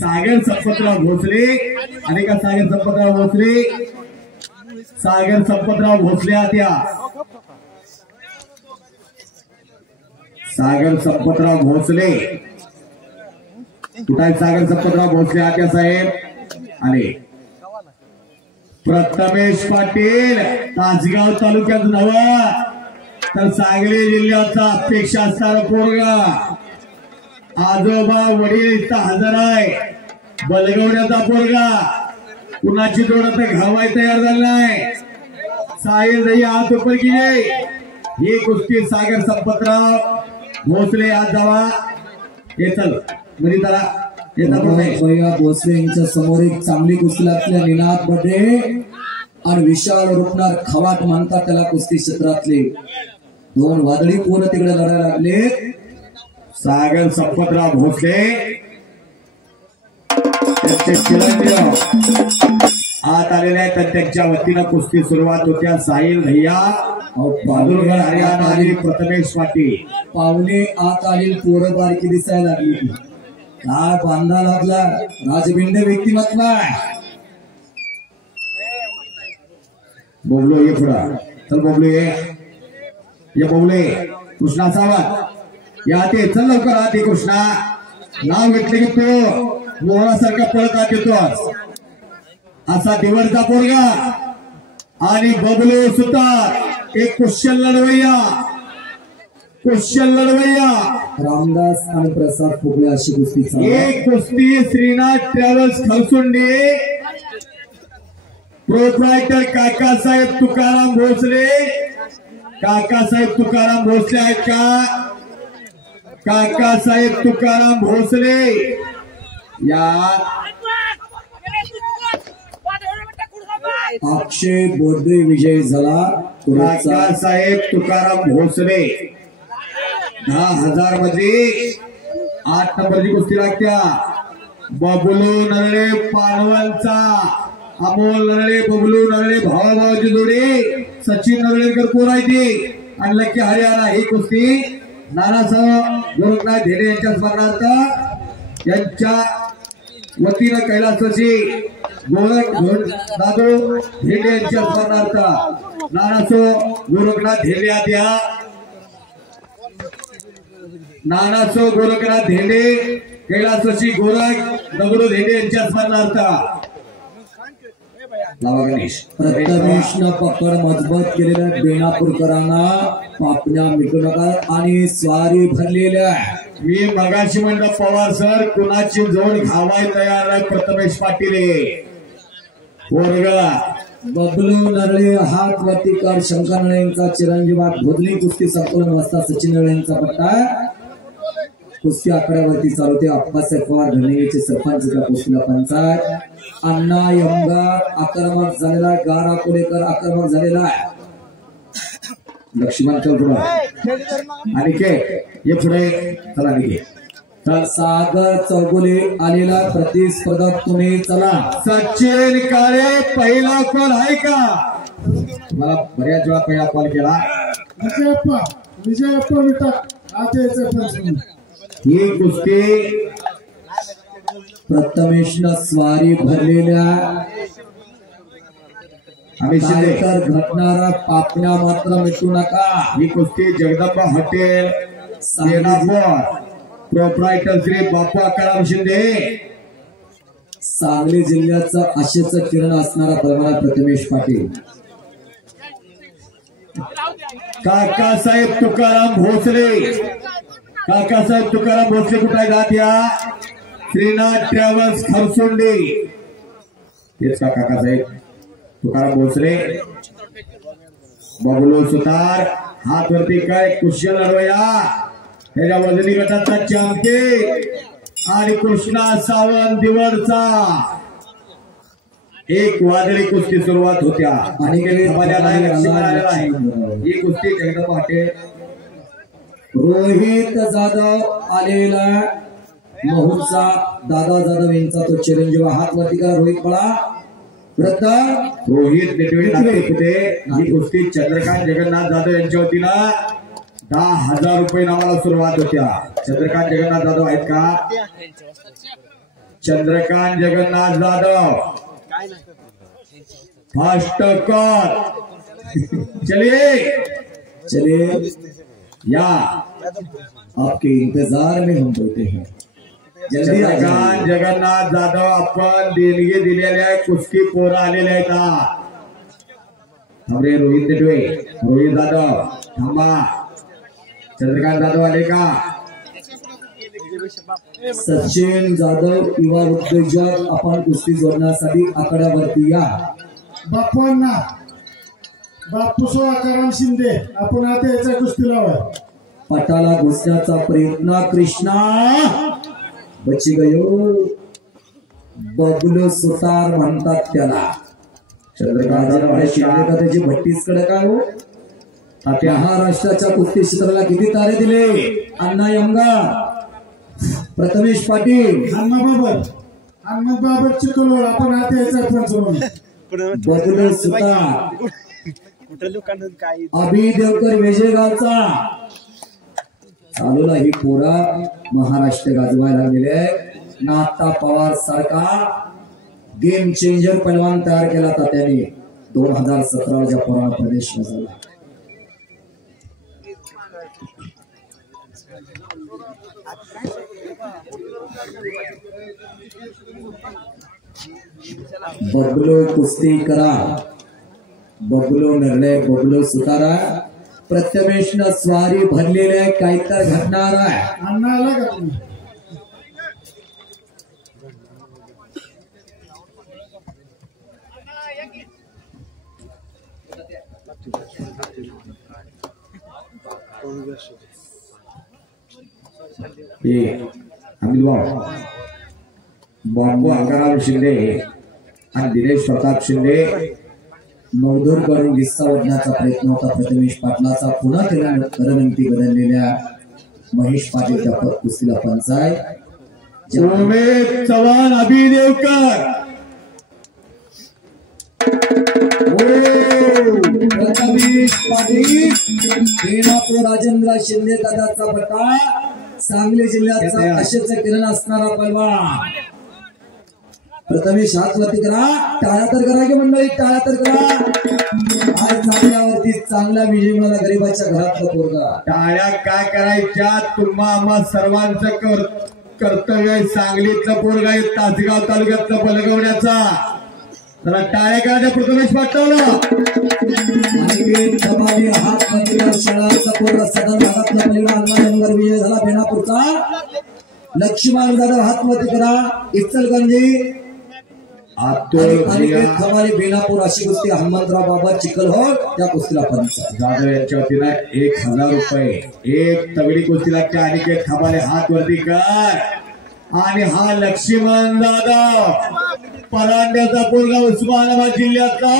सागर संपतराव भोसले आणि का सागर संपतराव भोसले सागर संपतराव भोसले आत्या सागर संपतराव भोसले कुठे सागर संपतराव भोसले आत्या साहेब आले प्रथमेश पाटील तासगाव तालुक्यात नवा तर सांगली जिल्ह्याचा अपेक्षा असणारा पोरगा आजोबा वडील इथं हजर आहे बलगवण्याचा पोरगा कुणाची जोड तर घावाय तयार झाला नाही साहिल दही हात उपर केले ही कुस्ती सागर संपतराव भोसले आज जावा हे चल म्हणजे त्याला भोसले यांच्या समोर एक चांगली कुस्ती लागल्या निनाद मध्ये आणि विशाल रुपणार खवाट म्हणतात त्याला कुस्ती क्षेत्रातले दोन वादळी पोरं तिकडे लढायला लागले सागर संपतराव भोसले आत आलेले आहेत तर त्यांच्या वतीनं कुस्ती सुरुवात होत्या साहिल भैया बहादूरगड हरियाणा आणि प्रथमेश पाटील पावले आत आलेली पोरं बारकी दिसायला लागली काय बांधा लागला राजबिंड व्यक्तिमत्व बोबलो ये पुढा चल बोबलो ये बोबले कृष्णा सावंत या ते चल लवकर आते कृष्णा नाव घेतले की तो मोहरासारखा पळत आत येतो असा दिवरचा पोरगा आणि बबलो सुतार एक कुशल लढवय्या रामदास आणि प्रसाद फुगळे अशी कुस्ती एक कुस्ती श्रीनाथ ट्रॅव्हल्स खलसुंडी प्रोप्रायटर काकासाहेब तुकाराम भोसले काकासाहेब तुकाराम भोसले आहेत का काकासाहेब तुकाराम भोसले या अक्षय बोर्डे विजय झाला काकासाहेब तुकाराम भोसले 10,000 मध्ये 8 नंबरची कुस्ती लागत्या बबलू नरळे पानवलचा अमोल नरळे बबलू नरळे भावाभावाची जोडी सचिन नरळेकर कोरायची आणि लक्की हरियाणा ही कुस्ती नानासाहेब गोरखनाथ धेडे यांच्या स्मरणार्थ यांच्या वतीनं कैलासवासी गोरख दादू धेडे यांच्या स्मरणार्थ नानासाहेब गोरखनाथ धेडे आद्या नानासाहेब गोरखनाथ धेडे कैलासवासी गोरख दगडू धेडे यांच्या स्मरणार्थ प्रथमेशनं पकड मजबूत केलेल्या बेणापूरकरांना पापण्या मिटू नका आणि स्वारी भरलेल्या मी मगाशी म्हणलं पवार सर कुणाची जोड घावाय तयार आहे प्रथमेश पाटील पोरगा बबलू नरळे हात वरती कर शंकर नरळे यांचा चिरंजीवात भोदली कुस्ती संकलन वाजता सचिन नरळे यांचा पट्टा कुस्ती आकड्यावरती चालवते अप्पासाहेब पवार धनेचे सरपंच कुस्तीला पंचायत अण्णा यमगार आक्रमक झालेला गारा कोलेकर आक्रमक झालेला लक्ष्मण चल पुढे आणि के ये पुढे चला निघे तर सागर चौगुले आलेला प्रतिस्पर्धक तुम्ही चला सचिन काळे पहिला कॉल आहे का मला बऱ्याच वेळा पहिला कॉल केला विजयप्पा ही कुस्ती प्रथमेशनं स्वारी भरलेल्या घटणारा पापण्या मात्र मिटू नका ही कुस्ती जगदंबा हॉटेल प्रोप्रायटर श्री बापू आकाराम शिंदे सांगली जिल्ह्याचं आशेचं किरण असणारा परमाना प्रथमेश पाटील काकासाहेब तुकाराम भोसले काकासाहेब तुकाराम भोसले कुठे जात या श्रीनाथ ट्रॅव्हल्स खरसुंडी तेच का काकासाहेब तुकाराम भोसले बबलू सुतार हात वरती काय कुशल लढवया त्याच्या वजनी गटाचा चॅम्पियन आणि कृष्णा सावंत दिवरचा एक वादळी कुस्ती सुरुवात होत्या आणि ही कुस्ती जगदंबा हॉटेल रोहित जाधव आलेला महूरचा दादा जाधव यांचा तो चिरंजीव हात वरती करा रोहित पळा रोहित होते ही कुस्ती चंद्रकांत जगन्नाथ जाधव यांच्या वतीनं 10,000 रुपये नावाला सुरुवात होत्या। चंद्रकांत जगन्नाथ जाधव आहेत का? Chandrakant Jagannath Jadhav fast call. चलिए चलिए या आपके इंतजार में हम बैठे हैं, जल्दी आ जाइए। चंद्रकांत जगन्नाथ जाधव आपण देणगी दिलेल्या कुस्ती पोरं आलेले आहेत। हमरे रोहित नेटवे, रोहित जाधव थांबा। चंद्रकांत जाधव आले का? सचिन जाधव युवा उद्योजक आपण कुस्ती जोडण्यासाठी आकड्यावरती या। बापूंना बापूसो आकाराम शिंदे आपण आता याच्या कुस्ती लावा। पटाला घुसण्याचा प्रयत्न कृष्णा बची गयो, बबलू सुतार म्हणतात त्याला। चंद्रकांत जाधव शिंदे का त्याची भट्टीच कडे का हो? महाराष्ट्राच्या कुस्ती क्षेत्राला किती तारे दिले? अण्णा यमगार, प्रथमेश पाटील, अण्णाबाबर चिखलवाड आपण आता याचा पंचवण बबलू सुतार, अभि देवकर वेजेगावचा। चालूला ही पोरा महाराष्ट्र गाजवायला लागलेले। नाता पवार सारखा गेम चेंजर पैलवान तयार केला होता त्यांनी 2017 च्या पुराणा प्रदेश मधला। बबलू कुस्ती करा, बबलू निर्णय, बबलू सुतारा। प्रथमेशनं स्वारी भरलेले आहे, काहीतरी घडणार आहे। अण्णा आला का तुम्ही? अमित बाबू आकाराम शिंदे आणि दिनेश प्रताप शिंदे मौदूर करून विस्ता ओढण्याचा प्रयत्न होता प्रथमेश पाटलाचा। पुन्हा त्याला रणनीती बदललेल्या महेश पाटील त्या कुस्तीला पंचायत। उमेश चव्हाण, अभि देवकर, प्रथमेश पाटील, बेनापूर राजेंद्र शिंदे दादाचा बटा, सांगली जिल्ह्याचा अशेच किरण असणारा पैलवान। प्रथमेश हात वरती करा, टाळ्या तर करा की मंडळी, टाळ्या तर करा। आज चांगल्यावरती चांगला विजय मला गरीबाच्या घरातला पोरगा। टाळ्या काय करायच्या? तुम्हा आम्हा सर्वांचं कर्तव्य आहे। सांगलीतलं पोरगा आहे, तासगाव तालुक्यातलं बलगवण्याचा। जरा टाळ्या करायच्या प्रथमेश पाटलाला। हात वरती शाळाचा पोरगा सदर भागातला पहिला विजय झाला बेनापूरचा। लक्ष्मण जाधव हात वरती करा, इचलकरंजी खमारी बेनापूर अशी कुस्ती हनुमंतराव बाबा चिखलहोळ त्या कुस्तीला पंचायत। जाधव यांच्या वतीनं 1000 रुपये। एक तगडी कुस्ती लागते। अनिकेत खमारे हात वरती कर। आणि हा लक्ष्मण जाधव परांड्याचा पोरगा, उस्मानाबाद जिल्ह्यातला।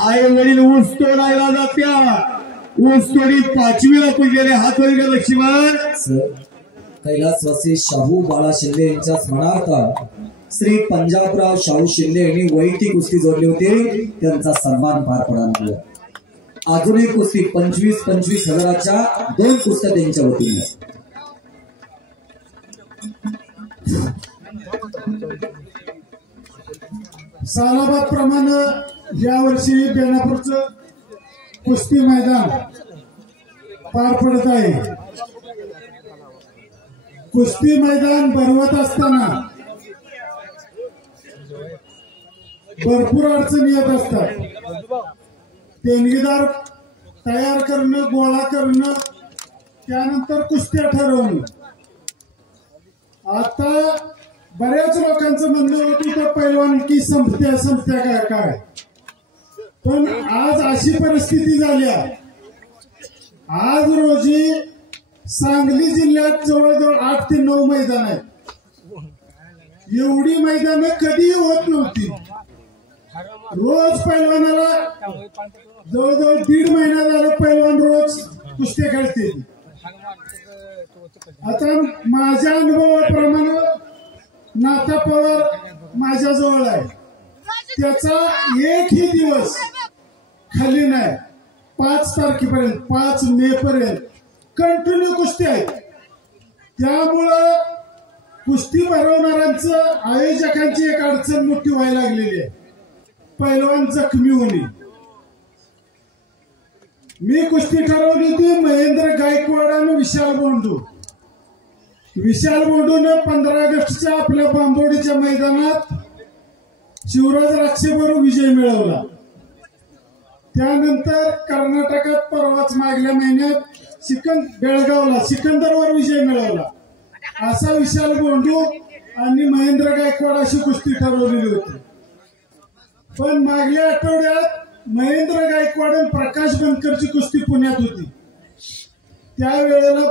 आई वडील ऊस तोडायला जात्या, ऊस तोडी 5वीला पुजलेले। हात वरती कर लक्ष्मण। कैलासवासी शाहू बाळा शिंदे यांच्या स्मरणार्थ श्री पंजाबराव शाहू शिंदे यांनी वैयक्तिक कुस्ती जोडली होती, त्यांचा सन्मान पार पडला। अजून एक कुस्ती 25-25 हजाराच्या 2 कुस्त्या त्यांच्या वतीने। सालाबाद प्रमाणे यावर्षी बेनापूरचं कुस्ती मैदान पार पडत आहे। कुस्ती मैदान भरवत असताना भरपूर अडचणी येत असतात। देणगीदार तयार करणं, गोळा करणं, त्यानंतर कुस्त्या ठरवणं। आता बऱ्याच लोकांचं म्हणणं होतं तर पैलवानकी संपत्या काय, पण आज अशी परिस्थिती झाली आहे। आज रोजी सांगली जिल्ह्यात जवळजवळ 8 ते 9 मैदान आहेत। एवढी मैदानं कधीही होत नव्हती। रोज पैलवानाला जवळजवळ 1.5 महिना झाला पैलवान रोज कुस्त्या खेळते। आता माझ्या अनुभवाप्रमाणे नाता पवार माझ्या जवळ आहे, त्याचा एकही दिवस खाली नाही। 5 तारखेपर्यंत 5 मे पर्यंत कंटिन्यू कुस्ती आहेत। त्यामुळं कुस्ती भरवणाऱ्यांचं आयोजकांची एक अडचण मोठी व्हायला लागलेली आहे, पैलवान जखमी होणे. मी कुस्ती ठरवली होती महेंद्र गायकवाड आणि विशाल बोंडू. विशाल बोंडूने 15 ऑगस्टच्या आपल्या बांबोडीच्या मैदानात शिवराज राक्षेबरोबर विजय मिळवला. त्यानंतर कर्नाटकात परवाच मागल्या महिन्यात बेळगावला सिकंदरवर विजय मिळवला. असा विशाल बोंडू आणि महेंद्र गायकवाड अशी कुस्ती ठरवलेली होती. पण मागल्या आठवड्यात महेंद्र गायकवाड आणि प्रकाश बनकरची कुस्ती पुण्यात होती. त्यावेळेला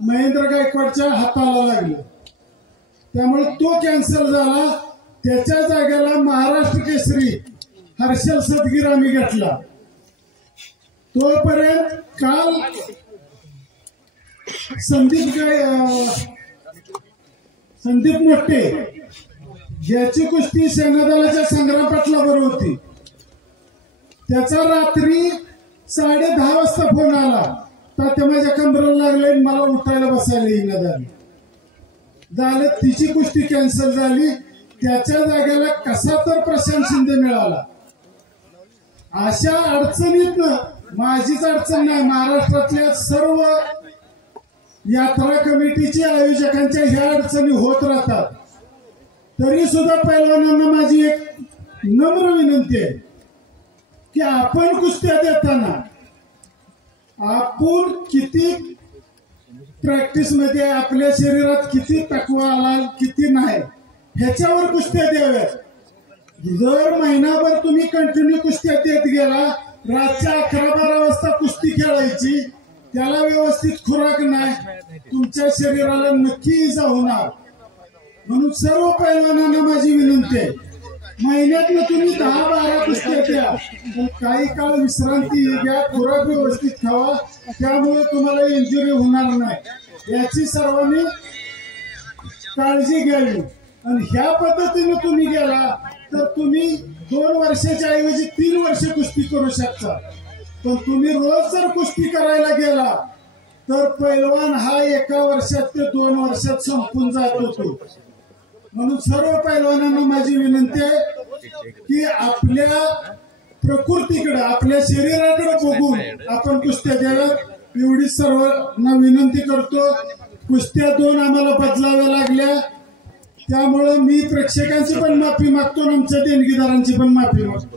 महेंद्र गायकवाडच्या हाताला लागलं, त्यामुळे तो कॅन्सल झाला. त्याच्या जागेला महाराष्ट्र केसरी हर्षल सदगीर आम्ही घेतला. तोपर्यंत काल संदीप मोठे ज्याची कुस्ती सेनादलाच्या संग्राम पाटलाबरोबर होती, त्याचा रात्री 10:30 वाजता फोन आला. तर माझ्या कमरेला लागले, मला उठायला बसायला येईना झालं. तिची कुस्ती कॅन्सल झाली. त्याच्या जागेला कसा तर प्रशांत शिंदे मिळाला. अशा अडचणीतनं माझीच अडचण नाही, महाराष्ट्रातल्या सर्व यात्रा कमिटीच्या आयोजकांच्या ह्या अडचणी होत राहतात. तरी सुद्धा पैलवानांना माझी एक नम्र विनंती आहे की आपण कुस्त्या देताना आपण किती प्रॅक्टिस मध्ये आपल्या शरीरात किती तकवा आला किती नाही ह्याच्यावर कुस्त्या द्याव्यात. जर महिनाभर तुम्ही कंटिन्यू कुस्त्या देत गेला, रातच्या 11-12 वाजता कुस्ती खेळायची, त्याला व्यवस्थित खुराक नाही, तुमच्या शरीराला नक्की इजा होणार. म्हणून सर्व पैलवानांना माझी विनंती आहे, महिन्यातनं तुम्ही 10-12 कुस्त्या द्या, पण काही काळ विश्रांती घ्या, खुराक व्यवस्थित खावा, त्यामुळे तुम्हाला इंजुरी होणार नाही याची सर्वांनी काळजी घ्यावी. आणि ह्या पद्धतीने तुम्ही गेला तर तुम्ही 2 वर्षाच्या ऐवजी 3 वर्ष कुस्ती करू शकता. पण तुम्ही रोज जर कुस्ती करायला गेला तर पैलवान हा 1 वर्षात ते 2 वर्षात संपून जात होतो. म्हणून सर्व पैलवानांना माझी विनंती आहे की आपल्या प्रकृतीकडे आपल्या शरीराकडे बघून आपण कुस्त्या द्याव्यात, एवढी सर्वांना विनंती करतो. कुस्त्या 2 आम्हाला बदलाव्या लागल्या, त्यामुळं मी प्रेक्षकांची पण माफी मागतो, आमच्या देणगीदारांची पण माफी मागतो.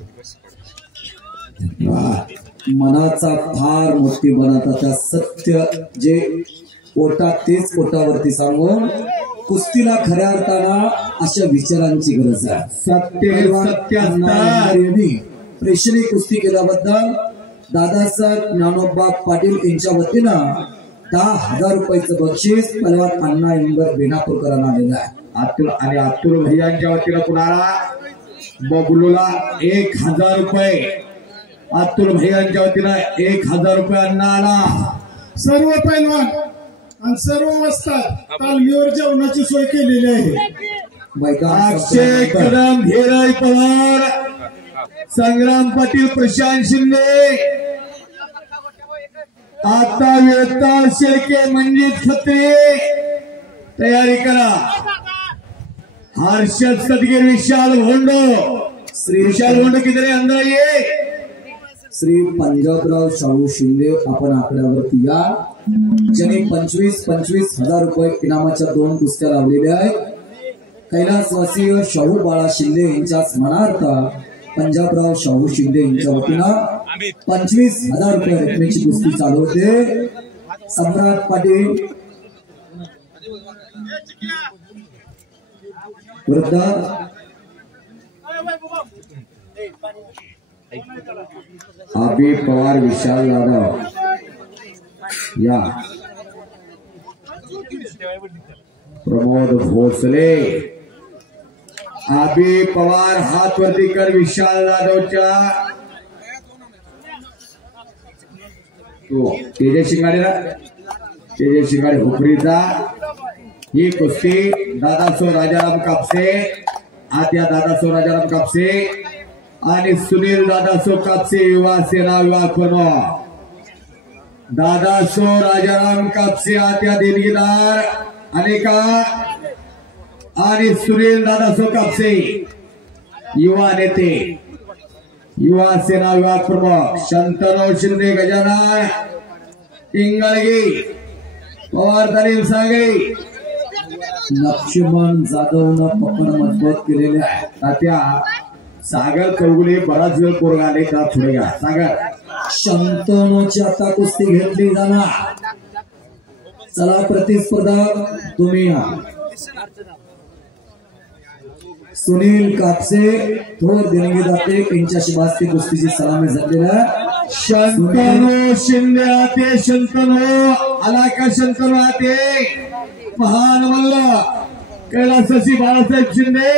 मनाचा फार मोठी बनवता त्या सत्य जे पोटात तेच पोटावरती सांगून कुस्तीला खऱ्या अर्थानं अशा विचारांची गरज आहे. प्रेक्षणीय कुस्ती केल्याबद्दल दादासाहेब ज्ञानोबा पाटील यांच्या वतीनं 10,000 रुपयाचं बक्षीस पैलवान अण्णा इंबर बेनापूरकरांना आलेलं आहे. अतुल भैयांच्या वतीनं कुणाला बबलूला 1,000 रुपये, अतुल भैयांच्या वतीनं 1,000 रुपये अण्णाला. सर्व पैलवान आणि सर्व वस्ताद तालमीवर जेवणाची सोय केलेली आहे. अक्षय कदम, धीरज पवार, संग्राम पाटील, प्रशांत शिंदे, आता वेताळ शेळके, मंजित खत्रे तयारी करा. हर्षद सदगीर, विशाल भोंडो, विशाल भोंडो किधर अंदर ये. श्री पंजाबराव शाहू शिंदे आपण आकड्यावरती या, ज्यांनी 25,000 रुपये इनामाच्या 2 कुस्त्या लावलेल्या आहेत. कैलासवासीय शाहू बाळा शिंदे यांच्या स्मरणार्थ पंजाबराव शाहू शिंदे यांच्या वतीनं 25,000 रुपये रकमेची कुस्ती चालू होते. सम्राट पाटील विरुद्ध अभी पवार, विशाल यादव या, प्रमोद भोसले, अभी पवार हात वरती कर. विशाल यादवच्या तो तेजस शिंगाडे हुपरीचा. ही कुस्ती दादासो राजाराम कापसे, आत्या दादासो राजाराम कापसे आणि सुनील दादासो कापसे, युवा सेना युवा कोणवा. दादासो राजाराम कापसे, आत्या देणगीदार अनेका आणि सुनील दादा कापसे युवा नेते, युवा सेना विभाग प्रमुख शंतनू शिंदे, गजानन इंगळगी, पवार तालीम सांगली, लक्ष्मण जाधवनं पकड मजबूत केलेल्या तात्या सागर चौगुले बराच वेळ पोरगा आले का पुढे या सागर. शंतनूची आता कुस्ती घेतली जाणार. चला प्रतिस्पर्धा तुम्ही या. सुनील कापसे थोर देणगी जाते यांच्याशी वाजते कुस्तीची सलामी झालेल्या. शंतनू शिंदे आते, शंतनू आला का शंतनू आते, महान मल्ल कैलासवासी बाळासाहेब शिंदे.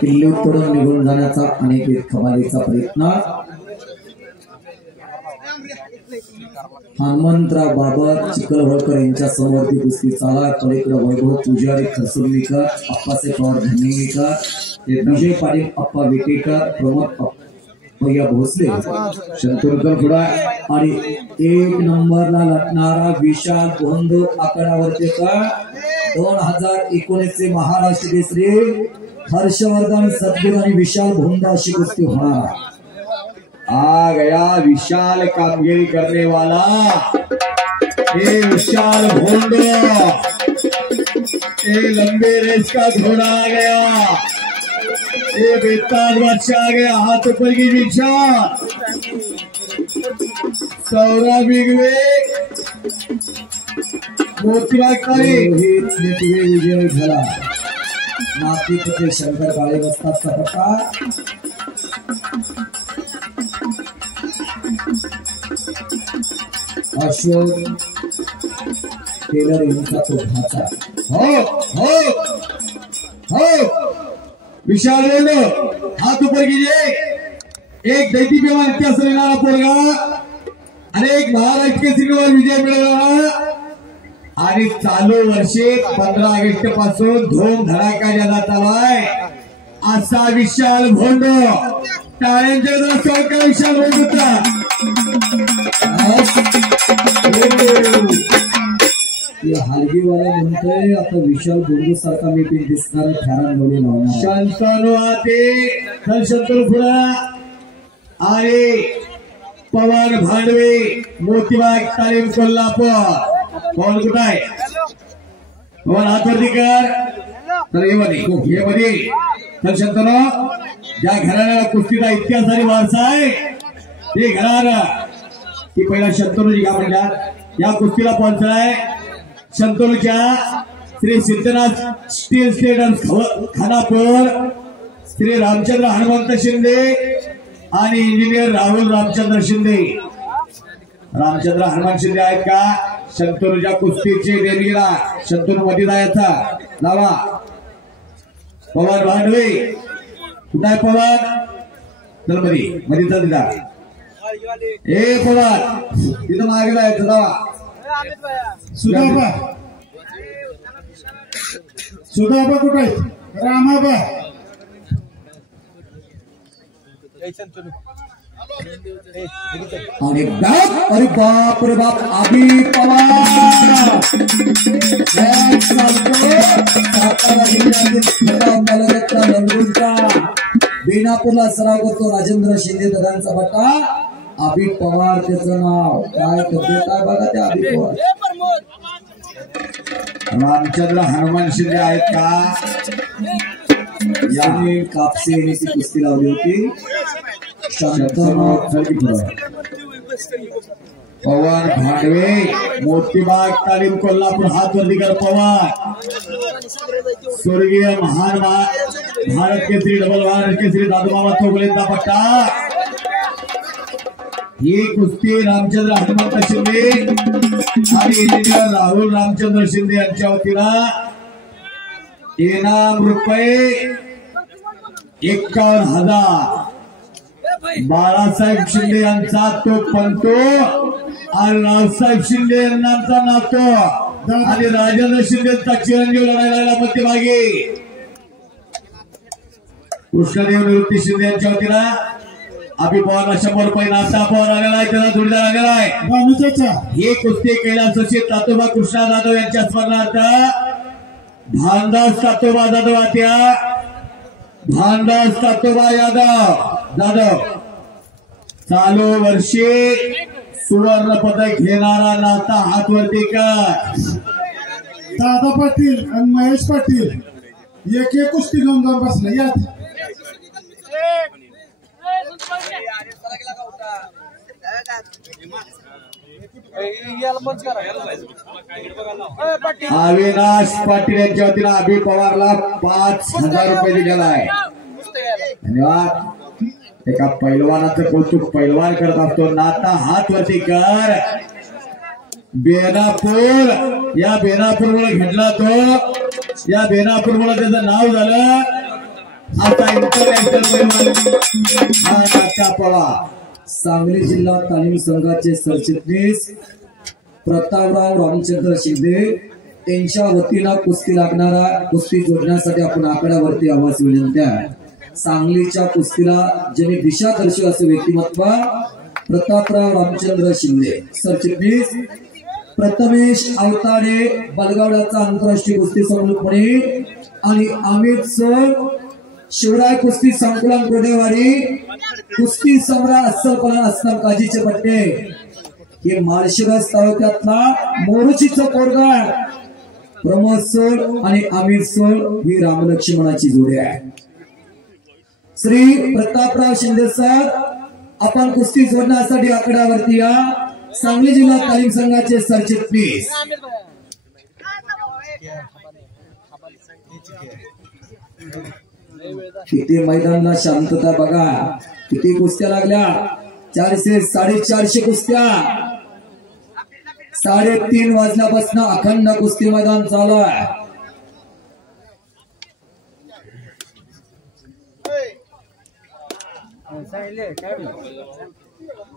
किल्ली तोडून निघून जाण्याचा अनेक खबालीचा प्रयत्न. हनुमंतराव बाबर चिखलवळकर यांच्या समोरती कुस्ती चाला. कलेकडे वैभव पुजारी खरसुर्लीकर, अप्पासाहेब पवार धर्मिंगेकर, विजय पाटील, अप्पा विटेकर, प्रमोद भैया भोसले, शंतनूचा पुढा आणि 1 नंबरला लटणारा विशाल गोंधू आकड्यावरती का 2019 चे महाराष्ट्र केसरी हर्षवर्धन सदगीर आणि विशाल भोंडा अशी कुस्ती होणार. आ गया विशाल कामगिरी करने वाला, ये विशाल भोंडा, ये लंबे रेस का घोड़ा आ गया, ये बेताज बादशाह आ गया. हाथ ऊपर की दीक्षा, सौरभ बिगवे, मोतीबाग काळी, रोहित नेटवे विजय झाला. नातीपते शंकर काळे वस्तादचा पट्टा. अशोक टेलर यांचा तो भाचा. हो हो हो विशाल बोलो, हाथ ऊपर कीजिए. एक दैती बेमान इतिहास लेणारा पोरगा, अनेक महाराष्ट्र केसरीवर विजय मिळवणारा आणि चालू वर्षी 15 ऑगस्ट पासून धूम धडाका ज्याला चालू असा विशाल भोंडो. टाळ्यांच्या स्वागत करा विशाल भोंडोचा. हलगीवाला म्हणतोय आता विशाल भोंडू सारखा मी पण दिसणार फॅरन लावले लावणार. शंतनू आते, शंतनू पुढा आणि पवार भांडवे, मोतीबाग तालीम कोल्हापूर. पवन कुठं आहे? पवन हातवरती कर. तर ये मध्ये तर शंतनू, ज्या घराण्याला कुस्तीचा इतिहास आणि वारसा आहे ते घराणं ती पहिला शंतनूजी का म्हणतात. या कुस्तीला स्पॉन्सर आहे शंतनूच्या श्री सिद्धनाथ स्टील स्टेडर्स खानापूर, श्री रामचंद्र हनुमंत शिंदे आणि इंजिनियर राहुल रामचंद्र शिंदे. रामचंद्र हनुमान शिंदे आहेत का? शंतनूच्या कुस्तीचे देणगीला शंतनू मध्ये जायचा लावा. पवार भांडवे कुठं आहे? पवार चल मध्ये चल तिथं. ए पवार तिथं मागे जायचं लावा. सुधाबा कुठे आहेत? रामाबा आणि अरे बाप रे बाप, अभी पवार सातारा जिल्ह्यातील नंदुरचा बेनापूरला सराव करतो राजेंद्र शिंदे दादांचा पट्टा. अभी पवार त्याचं नाव काय तब्येत आहे बघा त्या अभी पवार. रामचंद्र हनुमान शिंदे आहेत का? याने कापसे यांनी ती कुस्ती लावली होती. पवार भांडवे, मोतीबाग तालीम कोल्हापूर. हात वरती कर पवार. स्वर्गीय महान भारत केसरी, डबल भारत केसरी दादूमामा चौगलेंचा पट्टा. ही कुस्ती रामचंद्र हनुमंत शिंदे आणि इंजिनियर राहुल रामचंद्र शिंदे यांच्या वतीला इनाम रुपये 51,000. बाळासाहेब शिंदे यांचा तो पंतो आणि रावसाहेब शिंदे यांचा नातो आणि राजेंद्र शिंदेचा चिरंजीव लढायला लागला मध्यभागी. कृष्णदेव निवृत्ती शिंदे यांच्या वतीला अभि पवारला 100 रुपये नाश्ता पवार आलेला आहे, त्याला जोडीदार आलेला आहे. ही कुस्ती कैलासवासी तातोबा कृष्णा जाधव यांच्या स्मरणार्थ भानदास तातोबा जाधव आत्या, भानदास तातोबा जाधव चालू वर्षी सुवर्ण पदक घेणारा नाता हातवरती कर. दादा पाटील आणि महेश पाटील एक कुस्ती नोंदवून बसले. यात अविनाश पाटील यांच्या वतीनं अभि पवारला 5,000 रुपये दिलेला आहे. धन्यवाद. एका पैलवानाचं कौतुक पैलवान करत असतो. नाता हात वरती कर. बेनापूर, या बेनापूर मुळे घडला तो, या बेनापूर मुळे त्याचं नाव झालं. आता इंटरनॅशनल पवार. सांगली जिल्हा तालीम संघाचे सरचिटणीस प्रतापराव रामचंद्र शिंदे यांच्या वतीनं कुस्ती लागणारा कुस्ती जोडण्यासाठी आपण आकड्यावरती आवाज विनंत्या. सांगलीच्या कुस्तीला ज्यांनी दिशादर्शक असे व्यक्तिमत्व प्रतापराव रामचंद्र शिंदे. सरचिटणीस प्रथमेश अवताडे बलगावड्याचा आंतरराष्ट्रीय कुस्ती संघटने आणि अमित सोल शिवराय कुस्ती संकुलन कोडेवाडी कुस्ती सम्राट अस्सलपणा असलम काजीचे पट्टे. हे माळशिरस तालुक्यातला मोरुचीचा कोरगाड प्रमोद सोल आणि अमित सोल ही रामलक्ष्मणाची जोडी आहे. श्री प्रतापराव शिंदे सर, आपण कुस्ती जोडण्यासाठी आकड्यावरती या. सांगली जिल्हा तालीम संघाचे सरचिटणीस. किती मैदानाला शांतता बघा. किती कुस्त्या लागल्या. 400 450 कुस्त्या. 3:30 वाजल्यापासून अखंड कुस्ती मैदान चालू आहे.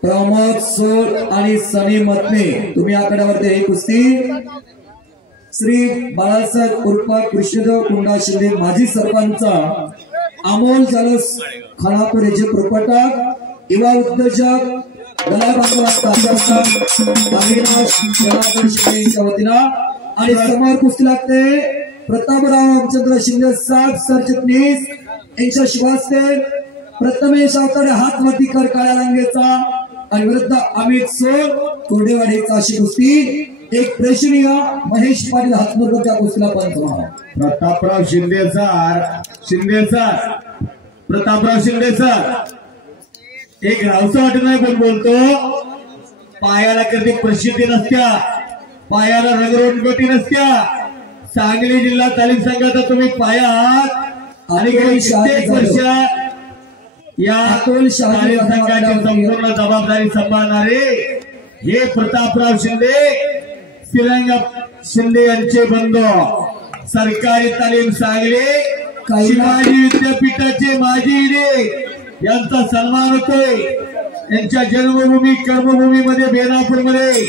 प्रमोद सोल आणि सनी मतने तुम्ही आकड्यावरती ही कुस्ती. श्री बाळासाहेब उर्फ कृष्णदेव कुंडा शिंदे माजी सरपंच, अमोल जलस खानापूर याचे प्रपटक, युवा उद्योजक अविनाश शिंदे यांच्या वतीनं. आणि समोर कुस्ती लागते प्रतापराव रामचंद्र शिंदे साहेब सरचिटणीस यांच्या शिवास्ते प्रथमेश अवताडे हात वरती कर काळ्या रंगेचा आणि विरुद्ध अमित सोल कोरडेवाडीचा अशी कुस्ती. एक प्रेक्षणीय महेश पाटील हातमोरच्या कुस्तीला पंचनामा. प्रतापराव शिंदे सर प्रतापराव शिंदे सर एक रावसा वाटत नाही पण बोलतो. पायाला कधी प्रसिद्धी नसत्या, पायाला रंगरोटगोटी नसत्या. सांगली जिल्हा तालीम संघाचा तुम्ही पाया आहात आणि कित्येक वर्ष या तालीम संघाची संपूर्ण जबाबदारी सांभाळणारे हे प्रतापराव शिंदे, श्रीरंग शिंदे यांचे बंधू. सरकारी तालीम सांगली शिवाजी विद्यापीठाचे माजी ईडे यांचा सन्मान होतोय. यांच्या जन्मभूमी कर्मभूमीमध्ये बेनापूरमध्ये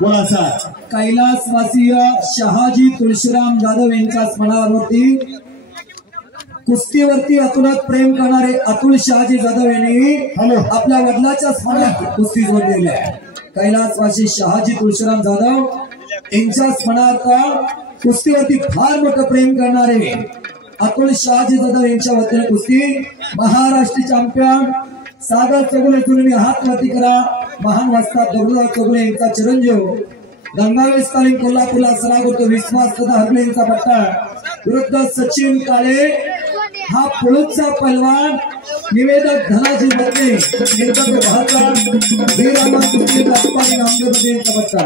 बोला सर. कैलासवासीय शहाजी तुळशीराम जाधव यांच्या स्मरणावरती कुस्तीवरती अतुलात प्रेम करणारे अतुल शहाजी जाधव यांनी आपल्या वडिलाच्या स्मरणात कुस्ती जोडलेली आहे. कैलासवासी शहाजी तुळशीराम जाधव यांच्या स्मरणार्थ कुस्तीवरती फार मोठं प्रेम करणारे अतुल शहाजी जाधव यांच्या वतीने कुस्ती. महाराष्ट्र चॅम्पियन सागर चौगुले तुम्ही हात वरती करा. महान वस्ताद दगडूराव चौगुले यांचा चिरंजीव गंगावेश तालीम कोल्हापूरला सराव करतो. विश्वास सदा हरले यांचा पट्टा विरुद्ध सचिन काळे हा पुळूचा पैलवान निवेदक धनाजी बदले यांचा तो भाचा वीरामा कुस्ती नामदेव बदले यांचा पट्टा.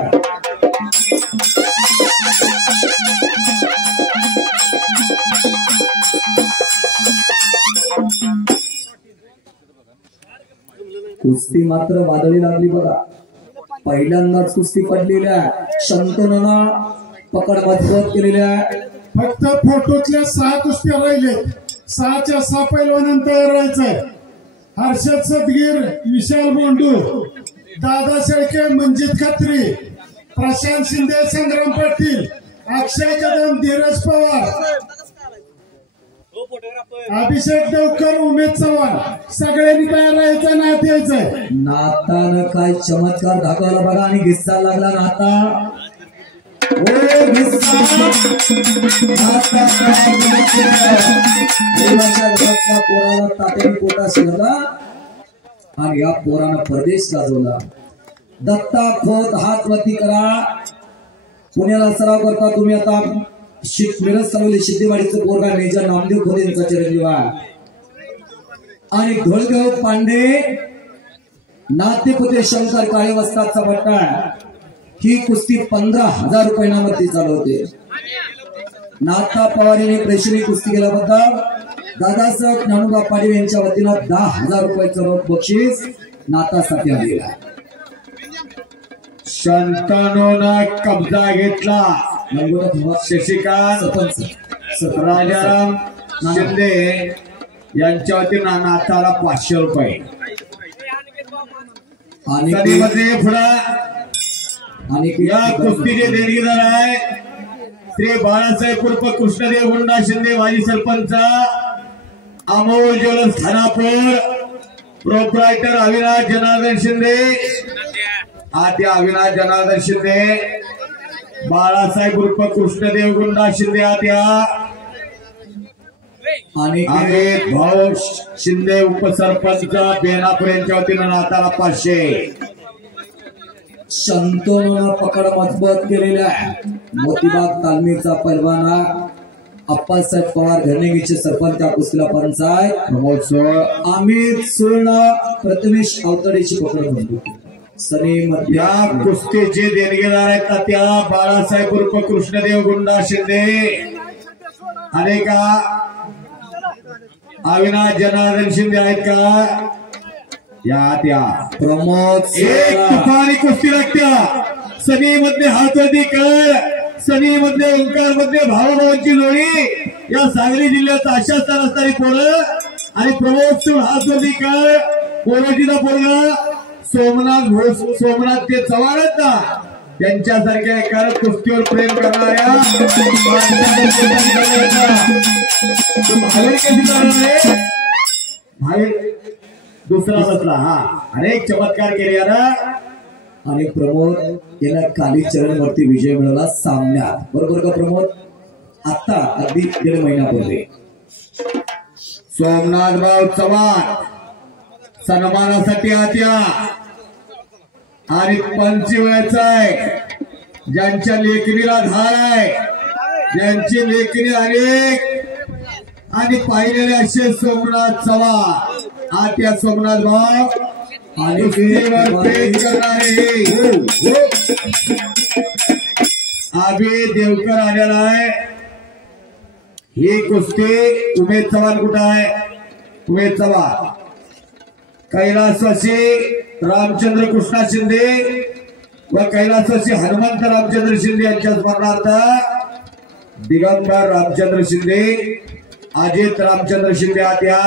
कुस्ती मात्र वादळी लागली बघा. पहिल्यांदाच कुस्ती पडलेल्या शंतनूनं पकड मजबूत केलेल्या. फक्त फोटोतल्या 6 कुस्त्या राहिले. 6च्या 6 पैलवानांतर राहायचंय. हर्षद सदगीर, विशाल बोंडू, दादा शेळके, मंजित खत्री प्रशांत शिंदे, संग्राम पाटील, अक्षय कदम, धीरज पवार, अभिषेक देवकर, उमेश चव्हाण सगळ्यांनी तयार राहायचं, नात यायचंय. नातानं काय चमत्कार दाखवला बघा आणि घिस्सा लागला नाता. ओ घिस्सा पोराला तात्याने पोटा शिरला आणि या पोरानं परदेश गाजवला. दत्ता खोत हात वरती करा. पुण्याला सराव करता तुम्ही. आता मिरज चालवली सिद्धेवाडीचं पोरगा मेजर नामदेव खोत यांचा चिरंजीव आणि धुळगाव पांडे नातेपुते शंकर काळे वस्तादचा पट्टा. ही कुस्ती 15,000 रुपये इनामावरती चालवते. नाथा पवार यांनी प्रेक्षणीय कुस्ती केल्याबद्दल दादासाहेब ज्ञानोबा पाटील यांच्या वतीनं 10,000 रुपयाचं रोख बक्षीस नाथासाठी आलेला. शंतनूनं कब्जा घेतला. शशिकांत राजाराम शिंदे यांच्या वतीनं नाथाला 500 रुपये. आणि मध्ये पुढे आणि या कुस्तीचे देणगीदार आहे श्री बाळासाहेब उर्फ कृष्णदेव गुंडा शिंदे, माजी सरपंच, अमोल ज्वेलर्स खानापूर, प्रोप्रायटर अविनाश जनार्दन शिंदे. आद्या अविनाश जनार्दन शिंदे, बाळासाहेब उर्फ कृष्णदेव गुंडा शिंदे आद्या आणि अमित भाऊ शिंदे उपसरपंच बेनापूर यांच्या वतीनं नाथाला 500. शंतनूनं पकड मजबूत केलेल्या मोतीबाग तालमीचा पैलवाना अप्पासाहेब पवार घरणेगीचे सरपंच त्या कुस्तीला पंचायत प्रमोद सोळ, अमित सुर्ण, प्रथमेश अवतडेची पकड मजबूत. सनी या कुस्तीचे देणगीदार आहेत त्या बाळासाहेब उर्फ कृष्णदेव गुंडा शिंदे आणि का अविनाश जनार्दन शिंदे आहेत का. या त्या प्रमोद एक तुफानी कुस्ती लागत्या. सनी मध्ये हातवरती कर, सनी मध्ये ओंकार मध्ये भावाभावांची जोडी. या सांगली जिल्ह्यात अशा स्थान असणारी पोरं आणि प्रमोद सोळ हातवरती कर. पोराजीचा पोरगा सोमनाथ ते चव्हाण आहेत ना, त्यांच्यासारख्या एका कुस्तीवर प्रेम करणाऱ्या बाहेर दुसरा बसला. हा अनेक चमत्कार केले आणि प्रमोद याला काली चरणवरती विजय मिळवला सामन्यात. बरोबर का प्रमोद? आता अगदी 1.5 महिन्यापूर्वी सोमनाथ भाऊ चव्हाण सन्मानासाठी आत्या आणि पंचवेळचा आहे. ज्यांच्या लेखणीला धार आहे, ज्यांची लेखणी अनेक आणि पाहिलेले असे सोमनाथ चव्हाण आत्या सोमनाथ भाऊ आणि प्रेम करणारे आबी देवकर आलेला आहे. ही कुस्ती उमेश चव्हाण कुठं आहे? उमेश चव्हाण कैलासवासी रामचंद्र कृष्णा शिंदे व कैलासवासी हनुमंत रामचंद्र शिंदे यांच्या स्मरणार्थ दिगंबर रामचंद्र शिंदे, अजित रामचंद्र शिंदे आत्या,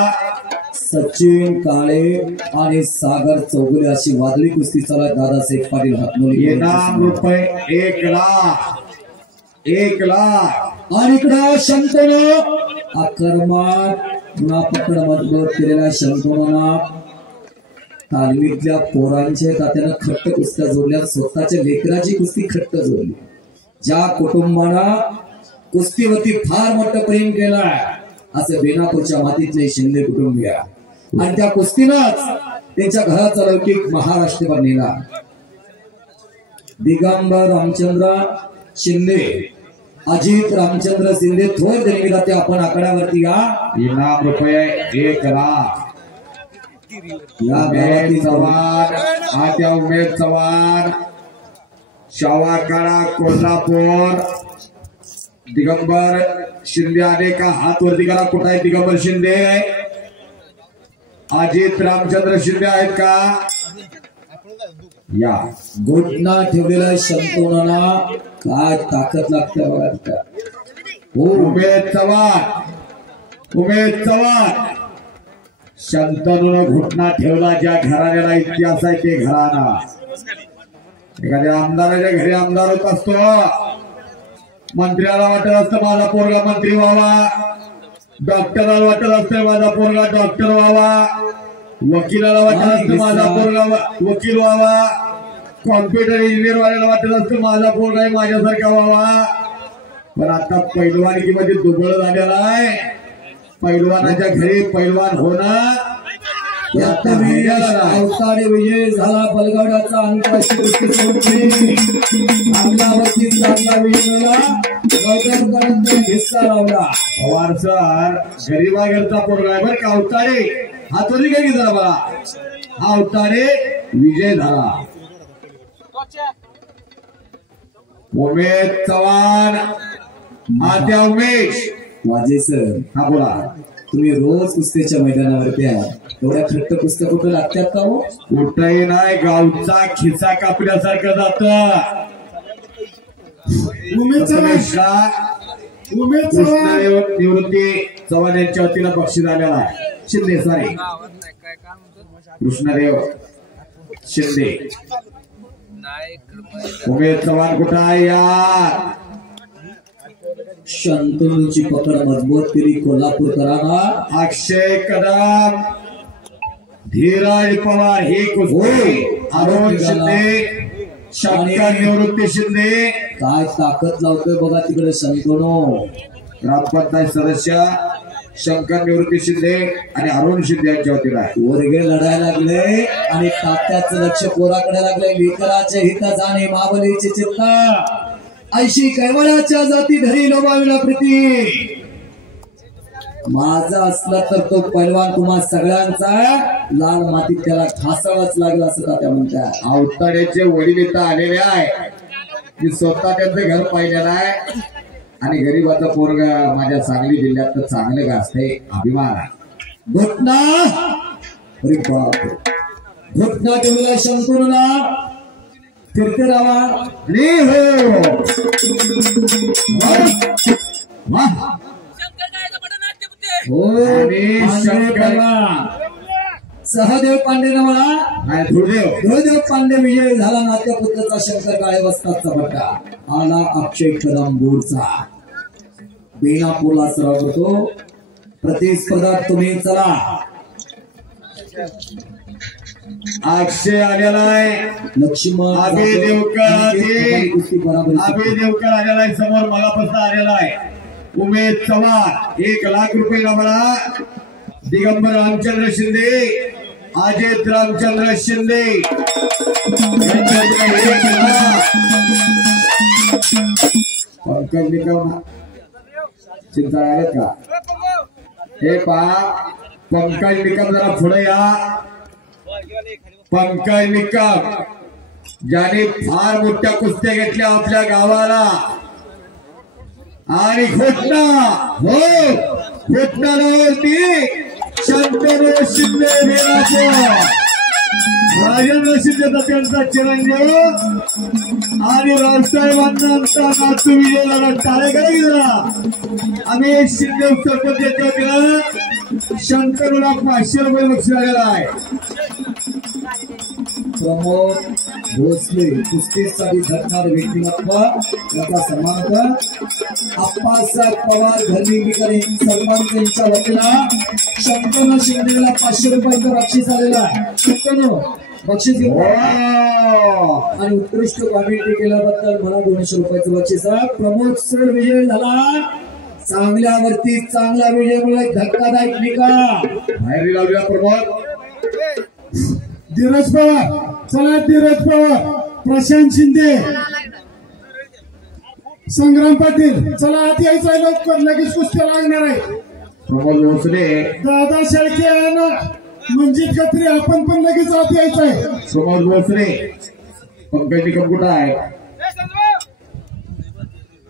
सचिन काळे आणि सागर चौगुले अशी वादळी कुस्ती चालत दादासाहेब पाटील हातमोली. इनाम रुपये 1 लाख. 1 लाख. आणि इकडं शंतनू आक्रमक पुन्हा पकड मजबूत केलेल्या शंतनूनं तालमीतल्या पोरांच्या तात्यानं खट्ट कुस्त्या जोडल्या. स्वतःच्या लेकराची कुस्ती खट्ट जोडली. ज्या कुटुंबानं कुस्तीवरती फार मोठं प्रेम केलंय असं बेनापूरच्या मातीतले शिंदे कुटुंबीय आणि त्या कुस्तीनंच त्यांच्या घराचा लौकिक महाराष्ट्रभर नेला. दिगंबर रामचंद्र शिंदे, अजित रामचंद्र शिंदे थोर देणगीदार ते आपण आकड्यावरती या. इनाम रुपये 1 लाख. या गावातील चव्हाण आत्या उमेश चव्हाण, शावाकाळा कोल्हापूर, दिगंबर शिंदे आले का हात वरती करा. कुठं आहे दिगंबर शिंदे? अजित रामचंद्र शिंदे आहेत का? या घुटना ठेवलेला शंतनूला काय ताकद लागते बघा. उमेश चव्हाण, उमेश चव्हाण शंतनूनं घुटना ठेवला. ज्या घराण्याला इतिहास आहे ते घराणा एखाद्या आमदाराच्या घरी आमदार होत असतो, मंत्र्याला वाटत असतं माझा पोरगा मंत्री व्हावा, डॉक्टरला वाटत असतं माझा पोरगा डॉक्टर व्हावा, वकिलाला वाटत असतं माझा पोरगा वकील व्हावा, कॉम्प्युटर इंजिनियर वाल्याला वाटत असतं माझा पोरगा माझ्यासारखा व्हावा. पण आता पैलवानकीमध्ये दुबळ झालेला आहे. पैलवानाच्या घरी पैलवान होणं अवतारे विजय झाला. बलगवड्याचा आंतरराष्ट्रीय कुस्ती संघटनेने चांगल्यावरती चांगला विजय मिळवला. हिस्सा लावला. पवार सर गरीबागरचा पोरगा आहे बरं का. अवतारे हा तरी काही झाला बघा. हा अवतारे विजय झाला. उमेश चव्हाण आत्या उमेश वाजे सर, हा बोला. तुम्ही रोज कुस्तीच्या मैदानावरती आहे, एवढ्या खट्ट कुस्त्या कुठं लागतात का हो? कुठंही नाही. गावचा खिसा कापल्यासारखं जात. निवृत्ती चव्हाण यांच्या वतीनं बक्षीस आलेला आहे. शिंदे सारे कृष्णदेव शिंदे. उमेश चव्हाण कुठं आहे यार? शंतनूची पकड मजबूत केली कोल्हापूरकरांना. अक्षय कदम, धीरज पवार हे कुस्ती. अरुण शिंदे, शंकर निवृत्ती शिंदे. काय ताकद लावतोय बघा तिकडे शंतनू. ग्रामपंचायत सदस्य शंकर निवृत्ती शिंदे आणि अरुण शिंदे यांच्या वतीला वर्गे लढायला लागले आणि तात्याचं लक्ष पोराकडे लागले. विकराचे हित जाणे महाबलीचे चित्ता, ऐशी कैवळाच्या जाती धरी लोबाविला प्रीती. माझा असला तर तो पैलवान तुम्हा सगळ्यांचा लाल मातीत त्याला ठासावाच लागला असं तात्या म्हणतात. अवताड्याचे वडील इथं आलेले आहे. मी स्वतः त्यांचं घर पाहिलेलं आहे आणि गरीबाचा पोरगा माझ्या सांगली जिल्ह्यात तर चांगलं गाजते. अभिमान आहे. घटना अरे बाप, घटना ठेवला शंकरला फिरते राहा. सहदेव पांडे नावाला धुळदेव पांडे विजय झाला. नाट्यपुत्राचा शंकर काळे वस्तादचा भट्टा आला. अक्षय कदम बोरचा बेनापूरला सराव करतो. प्रतिस्पर्धात तुम्ही चला. अक्षय आलेला आहे. लक्ष्मण अभि देवकर आलेला आहे. समोर मगापासून आलेला आहे. उमेश चव्हाण 1,00,000 रुपये मला. दिगंबर रामचंद्र शिंदे, अजित रामचंद्र शिंदे पंकज निकम चिंता आहेत का? हे पहा पंकज निकम जरा पुढे या. पंकज निकम ज्याने फार मोठ्या कुस्त्या घेतल्या आपल्या गावाला आणि घोषणा हो घोषणावरती शंकर शिंदे राजेंद्र शिंदेचा त्यांचा चिरंजीव आणि रावसाहेबांना आमचा नातू विजयला टाळे करायची जरा. आम्ही शिंदे सरपंच याच्या वतीनं शंकरला 500 रुपये बक्षीस आलेला आहे. प्रमोद भोसले कुस्तीसाठी झटणारे व्यक्तिमत्व याचा सन्मान होता. आप्पासाहेब पवार धर्मीकरी सरपंच यांच्या वतीनं शंकर शिंदेला 500 रुपयाचं बक्षीस आलेलं आहे. शंकर बक्षीस घेऊन आणि उत्कृष्ट कॉमेंट्री केल्याबद्दल मला 200 रुपयाचं बक्षीस आहे. प्रमोद सर विजय झाला. चांगल्यावरती चांगला विजय मिळाला. धक्कादायक निकाल बाहेर लावला प्रमोद. धीरज पवार चला. धीरज पवार, प्रशांत शिंदे, संग्राम पाटील चला. आत यायचं आहे लवकर. लगेच कुस्त्या लागणार आहे. प्रमोद भोसले, दादा शेळके आहे ना, मंजित खत्री. आपण पण लगेच आत यायचं आहे. प्रमोद भोसले. पंकज निकम कुठं आहे?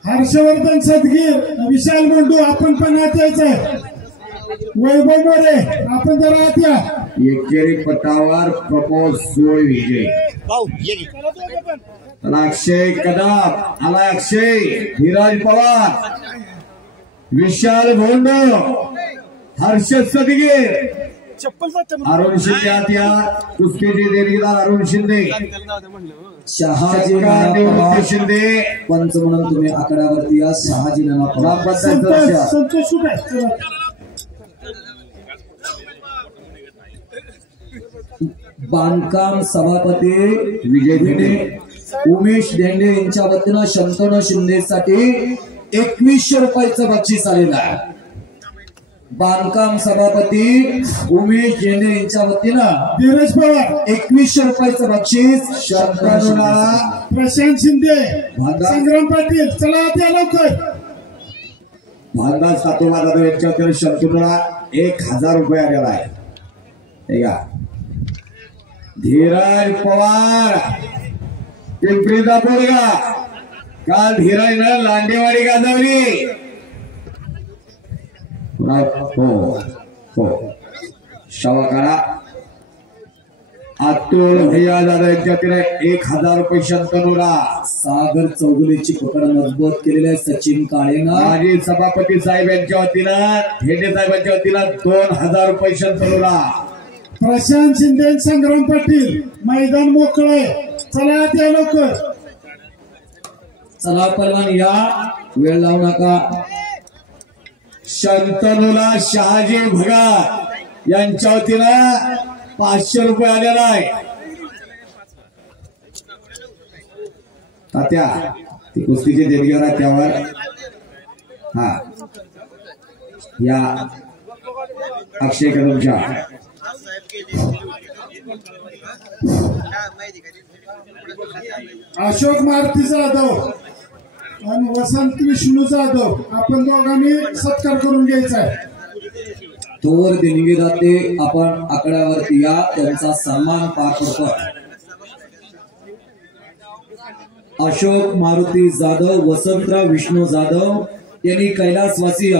हर्षवर्धन सदगीर, विशाल मुंडू आपण पण आत यायचं आहे. वैभव मोरे आपण जरा आत या. एकेरी पटावर प्रमोद सोळ विजय. अक्षय कदम आला. अक्षय, धीरज पवार, विशाल भोंड, हर्ष सदगीर अरुण शिंदे आत या. कुस्तीचे देणगीदार अरुण शिंदे. शहाजी निवृत्ती शिंदे. पंच म्हणून तुम्ही आकड्यावरती या. शहाजी नाना पवार. संतोष कुठे आहे? चला. बांधकाम सभापती विजय धेंडे, उमेश धेंडे यांच्या वतीनं शंतनू शिंदेसाठी 2100 रुपयाचं बक्षीस आलेलं आहे. बांधकाम सभापती उमेश धेंडे यांच्या वतीनं धीरज पवार 2100 रुपयाचं बक्षीस शंतनूला. प्रशांत शिंदे संग्राम पाटील. चला त्या लवकर. भानदास तातोबा दादा यांच्या वतीनं शंतनूला 1000 रुपये आलेला आहे. हे का धीरज पवार पिंपरीचा पोरगा. काल धीरजनं लांडेवाडी गाजवली. हो हो शवाकारा अतुल भैया दादा यांच्या वतीनं 1000 रुपये शंतनूला. सागर चौगुलेची पकड मजबूत केलेली आहे सचिन काळेनं. माजी सभापती साहेब यांच्या वतीनं धेंडे साहेबांच्या वतीनं 2000 रुपये शंतनूला. प्रशांत शिंदे संग्राम पाटील. मैदान मोकळं आहे. चला त्या लवकर. चला पहलवान या. वेळ लावू नका. शंतनूला शहाजी भगत यांच्या वतीनं 500 रुपये आलेला आहे. तात्या ती कुस्तीचे देणगीदार आहे त्यावर. हा या अक्षय कदमच्या. अशोक मारुती जाधव आणि वसंत विष्णू जाधव. आपण दोघांनी सत्कार करून घ्यायचा आहे. तोवर देणगीदाते आपण आकड्यावरती या. त्यांचा सन्मान पार करतो. अशोक मारुती जाधव, वसंतराव विष्णू जाधव यांनी कैलासवासी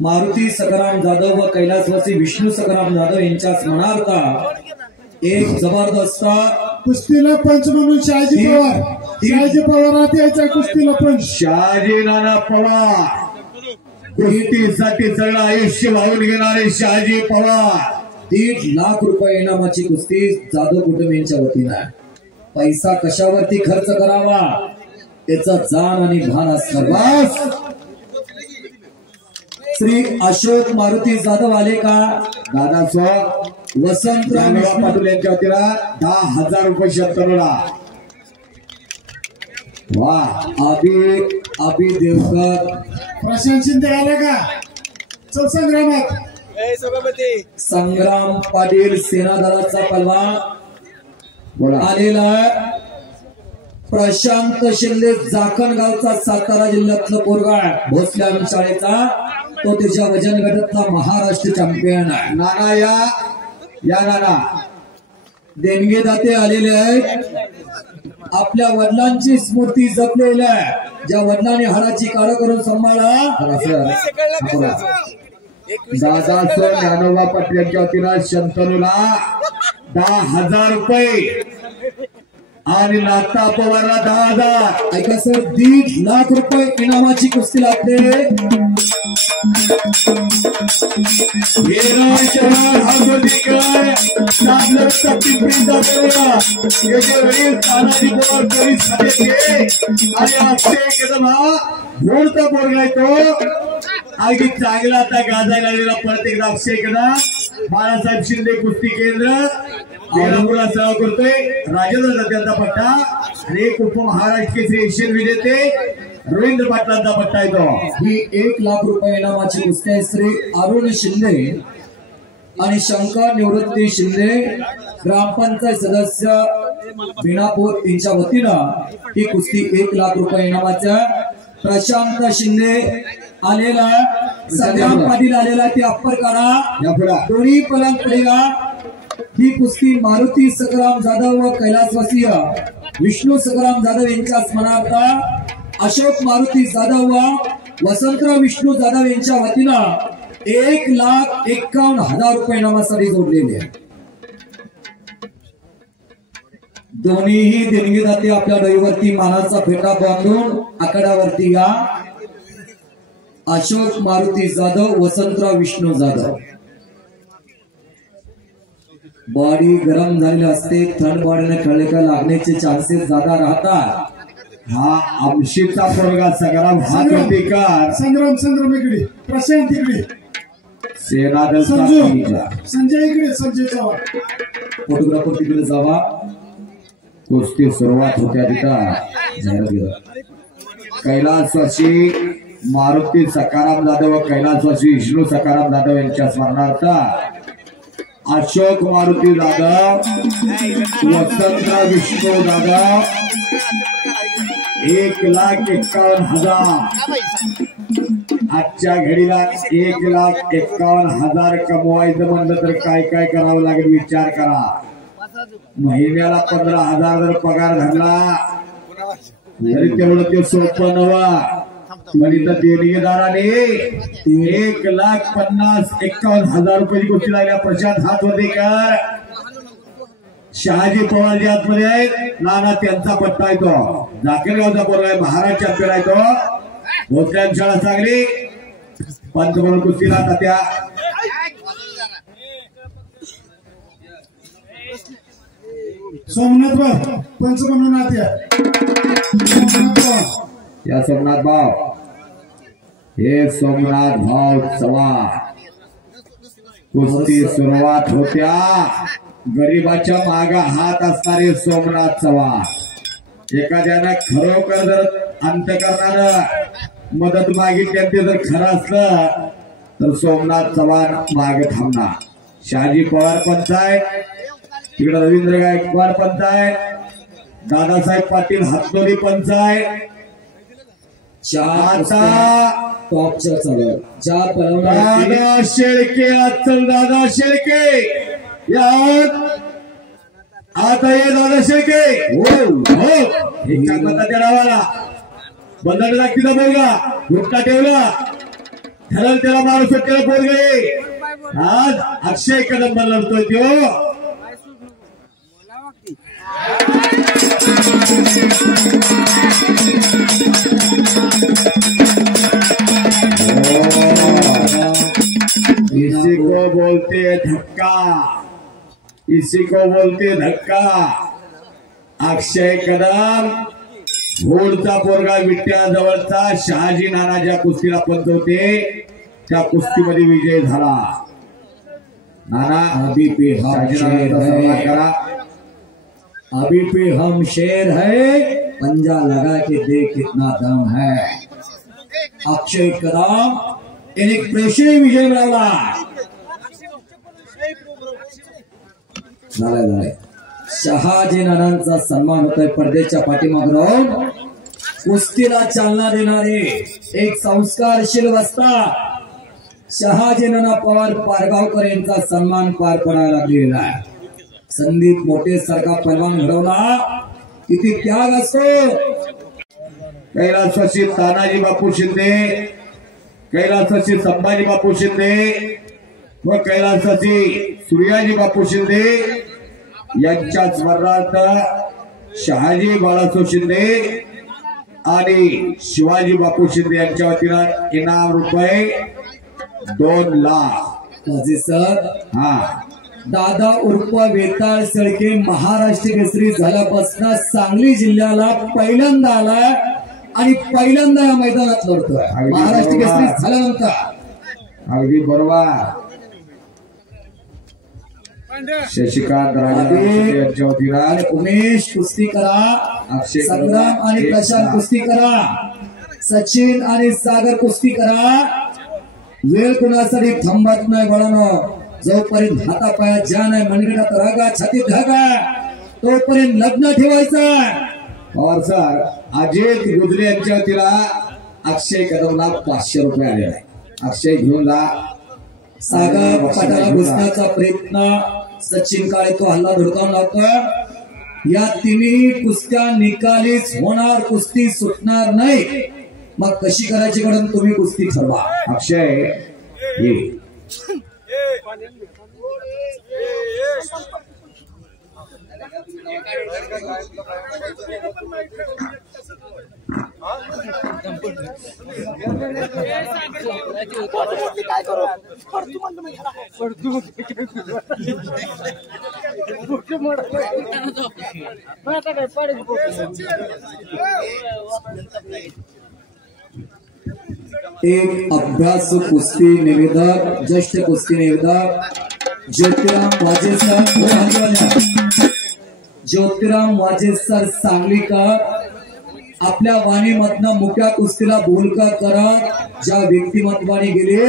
मारुती सकाराम जाधव व कैलासवासी विष्णू सकाराम जाधव यांच्या स्मरणार्थ एक जबरदस्त कुस्तीला पंच म्हणून शहाजी पवार. शहाजी पवारात यायचा कुस्तीला पंच. शहाजी नाना पवार कुस्तीसाठी सगळं आयुष्य वाहून घेणारे शहाजी पवार. 1.5 लाख रुपये इनामाची कुस्ती जाधव कुटुंब यांच्या वतीनं. पैसा कशावरती खर्च करावा त्याचा जाण आणि भान असणार. बस श्री अशोक मारुती जाधव आले का? दादा स्व वसंतराव पाटील यांच्या वतीनं 10,000 रुपये शंतनूला. वा. अभि देवकर. प्रशांत शिंदे आला का? चल संग्रामात. संग्राम पाटील सेना दलाचा पहलवान बोला. आलेला. प्रशांत शिंदे जाखणगावचा सातारा जिल्ह्यातला पोरगा भोसले शाळेचा. तो त्याच्या वजन गटातला महाराष्ट्र चॅम्पियन आहे. नाना या नाना. देणगीदाते आलेले आहेत. आपल्या वडिलांची स्मृती जपलेली आहे. ज्या वडिलांनी हाराची काढ करून सांभाळा. दादा स्व ज्ञानोबा पाटील यांच्या वतीनं शंतनूला 10,000 रुपये आणि नाता पवारला 10,000. ऐका सर, 1.5 लाख रुपये इनामाची कुस्ती लागते. आणि अक्षय कदम हा घोडचा पोरगा तो अगदी चांगला आता गाजायला आलेला. परत एकदा अक्षय कदम बाळासाहेब शिंदे कुस्ती केंद्र बेलापूरला सराव करतोय. राजेंद्र दत्त्यांचा पट्टा आणि एक उपमहाराष्ट्र केसरी एशियन विजेते रवींद्र पाटलांचा पट्टा येतो. ही 1 लाख रुपये इनामाची कुस्ती आहे. श्री अरुण शिंदे आणि शंकर निवृत्ती शिंदे ग्रामपंचायत सदस्य बिनापूर यांच्या वतीनं ही कुस्ती 1 लाख रुपये इनामाच्या. प्रशांत शिंदे आलेला. संग्राम पाटील आलेला. ते अप्पर करा. दोन्ही पलंग पडेगा. ही कुस्ती मारुती सकाराम जाधव व कैलासवासी विष्णू सकाराम जाधव यांच्या स्मरणार्थ अशोक मारुती जाधव व वसंतराव विष्णू जाधव यांच्या वतीनं 1,51,000 रुपये इनामासाठी जोडलेले आहे. दोन्हीही देणगीदाते आपल्या डोईवरती मानाचा फेटा बांधून आकड्यावरती या. अशोक मारुती जाधव, वसंतराव विष्णू जाधव. बॉडी गरम झालेली असते, थंड बॉडीने खेळले का लागण्याचे चान्सेस ज्यादा राहतात. हा आमशीचा पोरगा संग्राम हातवतीकर, संग्राम इकडे, प्रशांत इकडे, सेनादल संजय इकडे, संजय चव्हाण. फोटोग्राफर तिकडे जावा. कुस्ती सुरुवात होत्या तिथं. कैलासवासी मारुती सकाराम जाधव व कैलासवासी विष्णू सकाराम जाधव यांच्या स्मरणार्थ अशोक मारुती जाधव, वसंत विष्णू जाधव 1,51,000. आजच्या घडीला 1,51,000 कमवायचं म्हणलं तर काय काय करावं लागेल विचार करा. महिन्याला 15,000 जर पगार धरला तरी तेवढं ते सोपं नव्हतं. पण इथं देणगीदाराने 1,50,51,000 रुपयाची गोष्टी लागल्या. प्रशांत हातवतेकर, शहाजी पवारजी आतमध्ये आहेत, नाना त्यांचा पट्टा आहे तो, जाकेरगावचा पोरगा आहे, महाराज चॅम्पियन आहे तो, भोसल्यान शाळा सांगली, पंच म्हणून कुस्तीला तात्या. सोमनाथ भाऊ पंच म्हणून आत्या. या सोमनाथ भाऊ, हे सोमनाथ भाऊ चव्हाण. कुस्ती सुरुवात होत्या. गरीबाच्या माग हात असणारे सोमनाथ चव्हाण. एखाद्यानं खरोखर जर अंतकरणानं मदत मागितली आणि ते जर खरं असलं तर सोमनाथ चव्हाण मागे थांबणार. शहाजी पवार पंच आहे, तिकडे रवींद्र गायकवाड पंच आहे, दादासाहेब पाटील हातोली पंच आहे. टॉपच्या चालू ज्या दादा शेळके, अचल दादा शेळके यात आता ये. दादा शेळके हो एक चांगला नावाला बंदर लागती ना बोलगा, गुटका ठेवला, ठरल त्याला माणूस त्याला बोल गे. आज अक्षय कदम लढतोय तो. इसी को बोलते धक्का, इसी को बोलते धक्का. अक्षय कदम घोडचा पोरगा विट्याजवळचा शहाजी नाना ज्या कुस्तीला पंच होते त्या कुस्तीमध्ये विजय झाला. नाना अभी पे हम शेर है, करा. अभी पे हम शेर है, पंजा लगा के देख कितना दम है. अक्षय कदम एक प्रेक्षणीय विजय मिळवला. झालाय शहाजी नानांचा सन्मान होतोय. पडद्याच्या पाठीमागे राहून कुस्तीला चालना देणारे एक संस्कारशील वस्ता शहाजी नाना पवार पारगावकर यांचा सन्मान पार पडायला लागलेला आहे. संदीप मोठे सारखा पैलवान घडवला किती त्याग असतो. कैलासवासी तानाजी बापू शिंदे, कैलासवासी संभाजी बापू शिंदे व कैलासवासी सूर्याजी बापू शिंदे यांच्या स्मरणार्थ शहाजी बाळासाहेब शिंदे आणि शिवाजी बापू शिंदे यांच्या वतीनं इनाम रुपये 2 लाख. सर हा दादा उर्फ वेताळ सळके महाराष्ट्र केसरी झाल्यापासून सांगली जिल्ह्याला पहिल्यांदा आलाय आणि पहिल्यांदा या मैदानात लढतोय. महाराष्ट्र केसरी झाल्यानंतर अगदी बरोबर. शशिकांत राजे यांच्या वतीनं उमेश कुस्ती करा, संग्राम आणि प्रशांत कुस्ती करा, सचिन आणि सागर कुस्ती करा. वेळ कुणासाठी थांबत नाही बळानो. जोपर्यंत हातापायात जान आहे, मनगटात रागा, छातीत धागा, तोपर्यंत लग्न ठेवायचं. और सर अजित गुजरे यांच्या वतीला अक्षय कदमला 500 रुपये आलेला आहे. अक्षय घेऊन जा. सागर पटाला घुसण्याचा प्रयत्न सचिन काळे तो हल्ला धुडकावून लावतोय. या तिन्ही कुस्त्या निकालीच होणार, कुस्ती सुटणार नाही. मग कशी करायची कडून तुम्ही कुस्ती ठरवा. अक्षय ये एक अभ्यास कुस्ती निवेदक ज्येष्ठ कुस्ती निवेदक ज्योतिराम वाजे सर, ज्योतिराम वाजे सर सांगलीकर आपल्या वाणीमधनं मुक्या कुस्तीला बोलका करत ज्या व्यक्तिमत्वाने गेले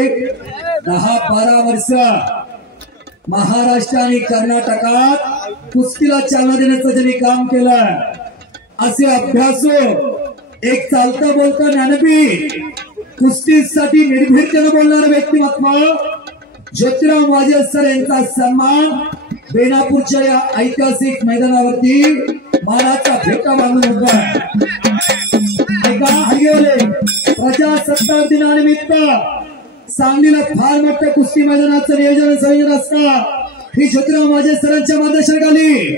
10-12 वर्ष महाराष्ट्र आणि कर्नाटकात कुस्तीला चालना देण्याचं ज्यांनी काम केलं, असे अभ्यासू एक चालता बोलता ज्ञानपीठ कुस्तीसाठी निर्भीडतेने बोलणारे व्यक्तिमत्व ज्योतिराम वाजे सर यांचा सन्मान बेनापूरच्या या ऐतिहासिक मैदानावरती मानाचा भेटा बांधून होता। प्रजासत्ताक दिनानिमित्त सांगलीला फार मोठ्या कुस्ती मैदानाचं नियोजन संयोजन असतं ही ज्योतिराम वाजे सरांच्या मार्गदर्शनाखाली,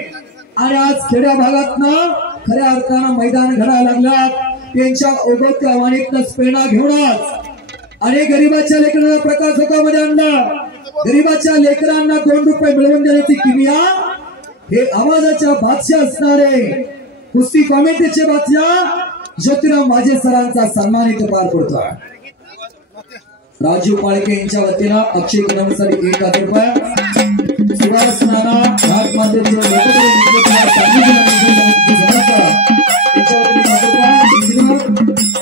आणि आज खेड्या भागातनं खऱ्या अर्थानं मैदान घडायला लागल्यात। त्यांच्या ओघवत्या वाणीतनं प्रेरणा घेऊनच अनेक गरीबाच्या लेकरांना प्रकाश होकामध्ये आणला। गरीबाच्या लेकरांना 2 रुपये मिळवून देण्याची किमिया हे आवाजाच्या बादशाह असणारे कुस्ती कॉमेंट्रीचे बादशाह ज्योतिराम वाजे सरांचा सन्मान इथे पार पडतोय। राजू पाळके यांच्या वतीनं अक्षय कदमसाठी 1000 रुपये, सुभाष नाना घाट मातेचे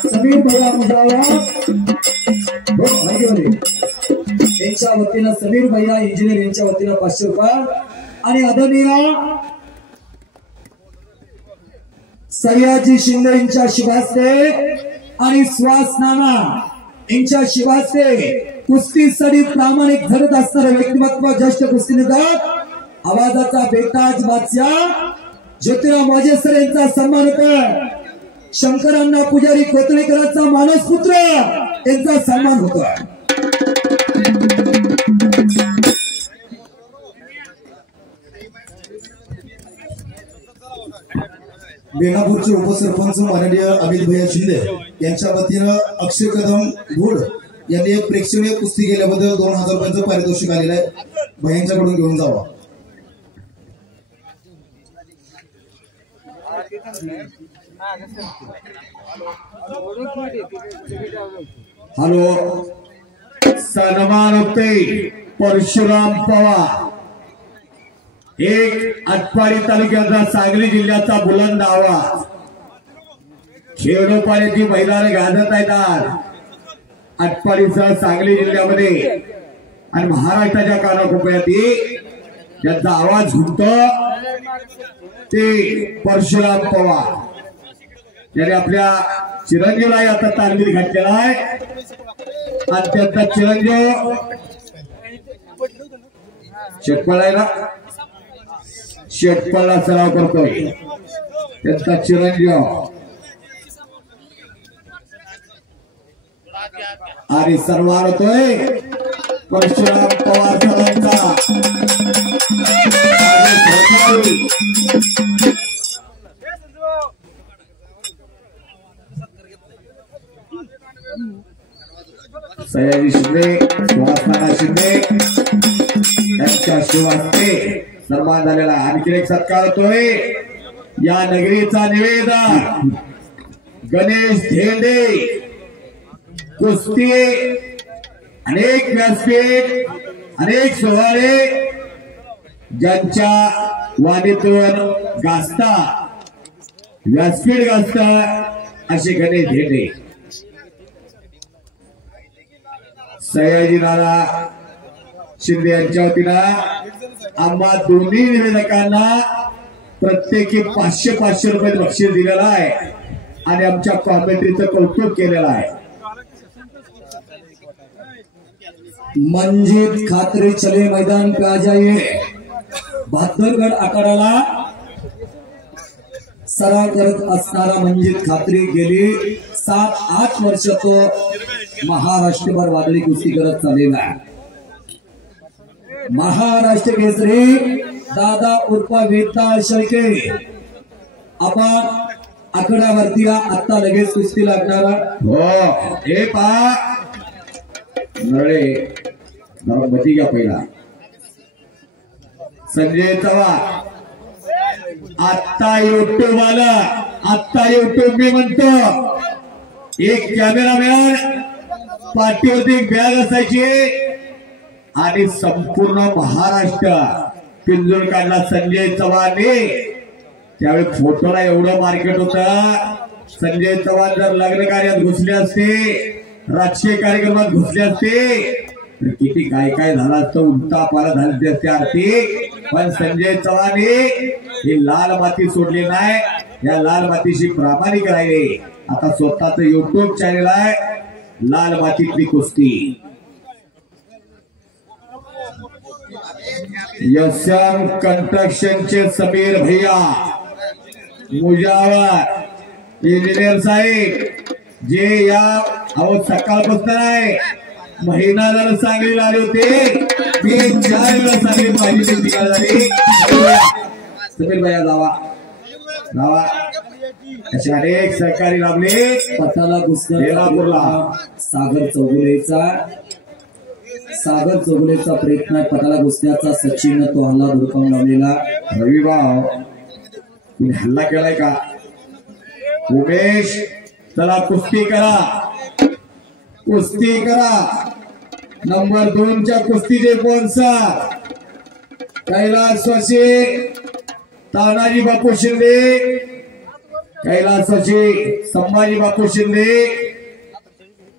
समीर भैया मुजावा यांच्या वतीनं समीर भैया इंजिनियर यांच्या वतीनं 500 रुपये, आणि आदरणीय सयाजी शिंदे यांच्या शिवास्ते आणि सुहास नाना यांच्या शिवास्ते कुस्तीसाठी प्रामाणिक धरत असणारे व्यक्तिमत्व ज्येष्ठ कुस्तीनगर आवाजाचा बेताज बादशाह ज्योतिराम वाजे सर यांचा सन्मान होतोय। शंकरांना पुजारी कोतळेकरांचा मानस पुत्र यांचा सन्मान होतोय। बेनापूरचे उपसरपंच माननीय अमित भैया शिंदे यांच्या वतीनं अक्षय कदम घोड यांनी एक प्रेक्षणीय कुस्ती केल्याबद्दल 2000 रुपयांचं पारितोषिक आलेलं आहे, भैयांच्याकडून घेऊन जावा। हॅलो, सन्मान होते परशुराम पवार, एक आटपाडी तालुक्याचा सांगली जिल्ह्याचा बुलंद आवाज, खेडोपाड्याची मैदान गाजत आहेत आज आटपाडीसह सांगली जिल्ह्यामध्ये आणि महाराष्ट्राच्या कानाकोपऱ्यात ज्यांचा आवाज घुमतो ते परशुराम पवार, ज्याने आपल्या चिरंजीवलाही आता तालमीत घातलेला आहे, आणि त्यांचा चिरंजीव शेटपळायला शेटपळला सराव करतोय, त्यांचा चिरंजीव आणि सन्मान होतोय परशुराम पवार सरांचा। सयाजी शिंदे, सुहास शिंदे यांच्या शिवास्ते सन्मान झालेला। आणखी एक सत्कार होतोय या नगरीचा निवेदन गणेश धेंडे, कुस्ती अनेक व्यासपीठ अनेक सोहळे ज्यांच्या वाणीतून गाजता व्यासपीठ गाजता असे गणेश धेंडे। सयाजी नाना शिंदे यांच्या वतीनं आम्हा दोन्ही निवेदकांना प्रत्येकी 500 रुपये बक्षीस दिलेलं आहे आणि आमच्या कॉमेंट्रीचं कौतुक केलेलं आहे। मंजीत खात्री चले मैदान पे आ जाइए। बहादुरगड आखाड्याला सराव करत असणारा मंजीत खात्री गेली 7-8 वर्ष तो महाराष्ट्रभर वादळी कुस्ती करत चाललेला आहे। महाराष्ट्र केसरी दादा उर्फ वेताळ शेळके आपण आकड्यावरती आता लगेच कुस्ती लागणारा. हो हे पहा नळे जरा बती घ्या पहिला. संजय चव्हाण आत्ता युट्यूब आला, आत्ता युट्यूब मी म्हणतो. एक कॅमेरामॅन पाठीवरती एक बॅग असायची आणि संपूर्ण महाराष्ट्र पिंजून काढला संजय चव्हाणने. त्यावेळी फोटोला एवढं मार्केट होतं. संजय चव्हाण जर लग्न कार्यात घुसले असते, राजकीय कार्यक्रमात घुसले असते तर किती काय काय झालं असतं, उलटा पाला झाले असते आर्थिक. पण संजय चव्हाणने ही लाल माती सोडली नाही, या लाल मातीशी प्रामाणिक राहिले. आता स्वतःच युट्यूब चॅनल आहे लाल मातीतली कुस्ती. यशम कंस्ट्रक्शनचे समीर भैया मुजावर इंजिनियर साहेब जे या सकाळपासून आहे महिना झाला सांगलीला आले होते. 3-4 वेळा सांगली माझी ठिकाण झाली. समीर भैया जावा जावा असे अनेक सहकारी लाभले. पताला बेलापूरला सागर चौगुलेचा प्रयत्न आहे. पताला घुसण्याचा सचिन तो हल्ला धुडकावून लावलेला. रविभाव तुम्ही हल्ला केलाय का? उमेश चला कुस्ती करा, कुस्ती करा. नंबर 2च्या कुस्तीचे स्पॉन्सर कैलासवासी तानाजी बापू शिंदे, कैलासवासी संभाजी बापू शिंदे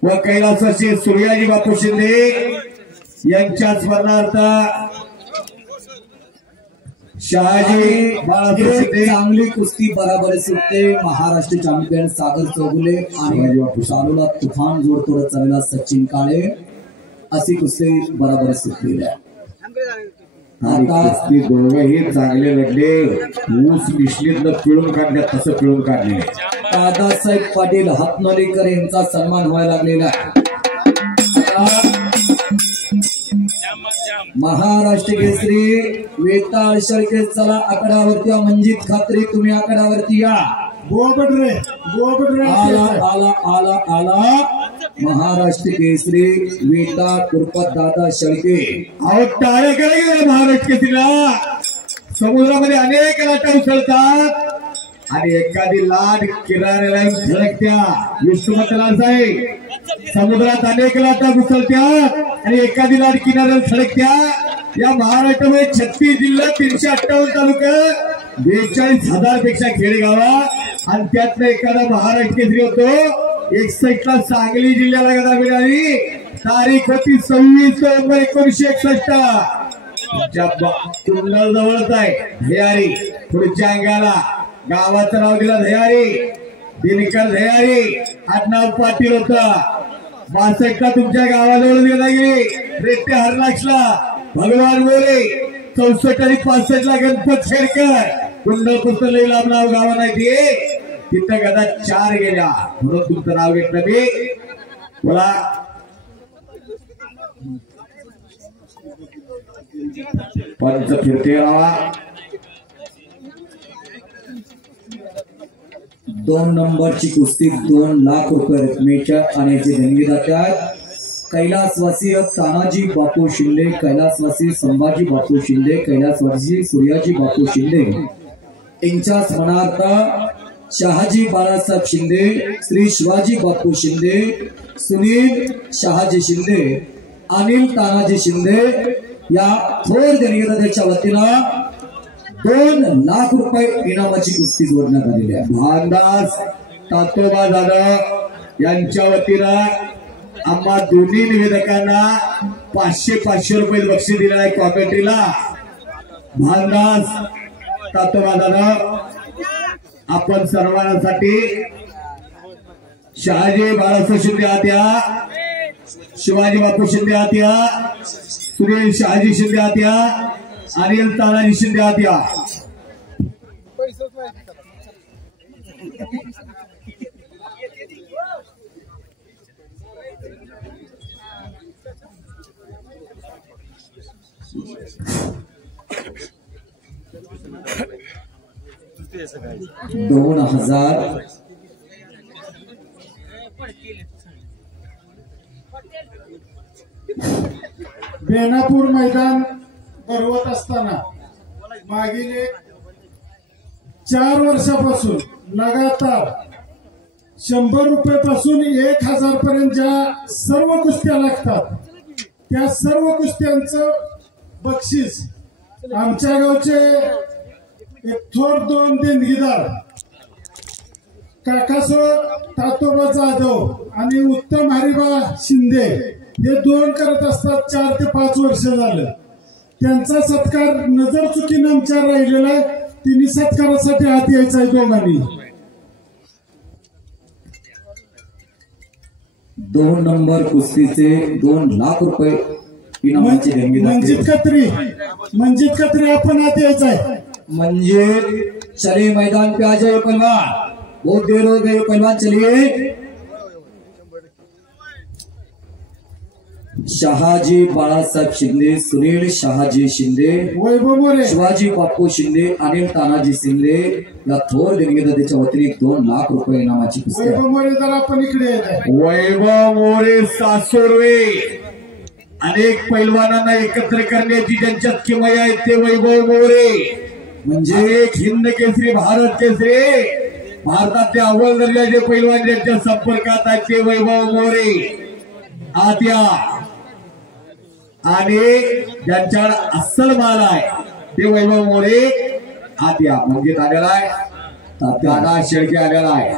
व कैलासवासी सूर्याजी बापू शिंदे यांच्या स्मरणार्थ शहाजी बाळासाहेब शिंदे. चांगली कुस्ती बराबर सुटते. महाराष्ट्र चॅम्पियन सागर चौगुले आणि चालूला तुफान जोडतोड चाललेला सचिन काळे अशी कुस्ती बराबर सुटलेली आहे. आता दोघेही चांगले लढले. ऊस मिश्रीतलं पिळून काढले, तसं पिळून काढले. दादासाहेब पाटील हातनोलीकर यांचा सन्मान व्हायला लागलेला आहे. महाराष्ट्र केसरी वेताळ शेळके चला आकड्यावरती. मंजित खात्री तुम्ही आकड्यावरती या. आला आला आला आला महाराष्ट्र केसरी वेताळ उर्फ दादा शेळके. अहो टाळ्या करायला महाराष्ट्र केसरीला. समुद्रामध्ये अनेक लाटा उसळतात आणि एखादी लाट किनाऱ्याला झळकत्या. विष्णुमतला साहेब समुद्रात अनेक लाटा उसळत्यात आणि एखादी लाट किनाऱ्याला झळकत्या. या महाराष्ट्रामध्ये 36 जिल्हा 358 तालुका 42,000 पेक्षा खेडेगावा आणि त्यातनं एखादा महाराष्ट्र केसरी होतो. 61ला सांगली जिल्ह्याला गदा मिळाली. तारीख होती 26 नोव्हेंबर 1961. कुंडल जवळच आहे धयारी. पुढच्या अंगाला गावाचं नाव दिलं धयारी. दिनकर धयारी आडनाव पाटील होतं. 62ला तुमच्या गावाजवळ गेला गेली. रेट्टे हरनाक्षला भगवान गोरे. 64 आणि 65ला गणपत शेरकर. कुंडल पुस्तक लई लांब नाव गावा नाही ते. तिथं गदा 4 गेल्या म्हणून तुमचं नाव घेतलं मी. मला पंच फिरते राहा. 2 नंबरची कुस्ती 2 लाख रुपये रकमेच्या आणि जे देणगी जातात कैलासवासी तानाजी बापू शिंदे, कैलासवासी संभाजी बापू शिंदे, कैलासवासी सूर्याजी बापू शिंदे यांच्या स्मरणार्थ शहाजी बाळासाहेब शिंदे, श्री शिवाजी बापू शिंदे, सुनील शहाजी शिंदे, अनिल तानाजी शिंदे या थोर देणगीदाराच्या वतीनं 2 लाख रुपये इनामाची कुस्ती जोडण्यात आलेली आहे. भानदास तातोबा जाधव यांच्या वतीनं आम्हा दोन्ही निवेदकांना 500 रुपये बक्षीस दिलं आहे कॉमेंट्रीला. भानदास तातोबा जाधव आपण सर्वांसाठी शहाजी बाळासाहेब शिंदे आत्या, शिवाजी बापू शिंदे आत्या, सुनील शहाजी शिंदे आत्या, अनिल तानाजी शिंदे आत्या. 2000 बेनापूर मैदान भरवत असताना मागील 4 वर्षापासून लगातार 100 रुपयापासून 1000 पर्यंत ज्या सर्व कुस्त्या लागतात त्या सर्व कुस्त्यांचं बक्षीस आमच्या गावचे एक थोर 2 देणगीदार काकासो तातोबा जाधव आणि उत्तम हरिबा शिंदे हे 2 करत असतात. 4 ते 5 वर्ष झालं. त्यांचा सत्कार नजर चुकीनं आमच्या राहिलेला आहे. तिन्ही सत्कारासाठी हात यायचा आहे दोघांनी. 2 नंबर कुस्तीचे 2 लाख रुपये इनामाची देणगीदार मंजित कत्री आपण हात यायचा आहे. म्हणजे चले मैदान पे आ जाए पहलवान, बहुत देर हो गई पहलवान, चलिए. शहाजी बाळासाहेब शिंदे, सुनील शहाजी शिंदे, वैभव मोरे, शिवाजी बापू शिंदे, अनिल तानाजी शिंदे या थोर देणगीदाराच्या वतीने 2 लाख रुपये इनामाची कुस्ती. वैभव मोरे जर आपण इकडे येत वैभव मोरे सासोर्वे अनेक पैलवानांना एकत्र करण्याची ज्यांच्यात किमया आहे ते वैभव मोरे. म्हणजे एक हिंद केसरी, भारत केसरी, भारताचे अव्वल दर्जाचे पैलवान ज्यांच्या संपर्कात आहेत ते वैभव मोरे आत्या. आणि ज्यांच्याकडे अस्सल माल आहे ते वैभव मोरे आत्या. म्हणजे आलेला आहे दादा शेळके आलेला आहे.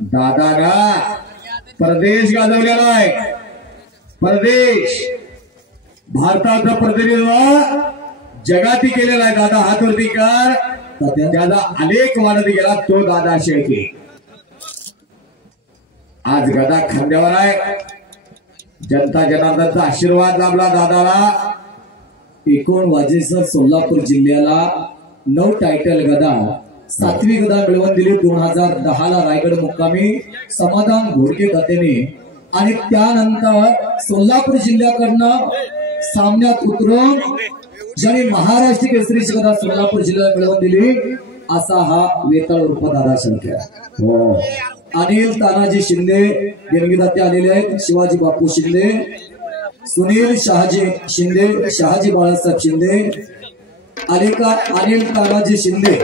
दादाना परदेश गाजवलेला आहे. परदेश भारताचं प्रतिनिधित्व जगाती केलेला आहे. दादा हातवरती कर. त्याला अनेक वाढत गेला तो दादा शेळके. आज गदा खांद्यावर आहे. जनता जनार्दनचा आशीर्वाद लाभला दादाला. 19 वाजेसर सोलापूर जिल्ह्याला 9 टायटल गदा, 7वी गदा मिळवून दिली 2010 ला रायगड मुक्कामी समाधान घोडके गतेने. आणि त्यानंतर सोलापूर जिल्ह्याकडनं सामन्यात उतरून ज्यांनी महाराष्ट्र केसरीची गदा सोलापूर जिल्ह्याला मिळवून दिली असा हा वेताळ उर्फ दादा शेळके. हो. अनिल तानाजी शिंदे देणगीदाते आलेले आहेत. शिवाजी बापू शिंदे, सुनील शहाजी शिंदे, शहाजी बाळासाहेब शिंदे, अनिल तानाजी शिंदे.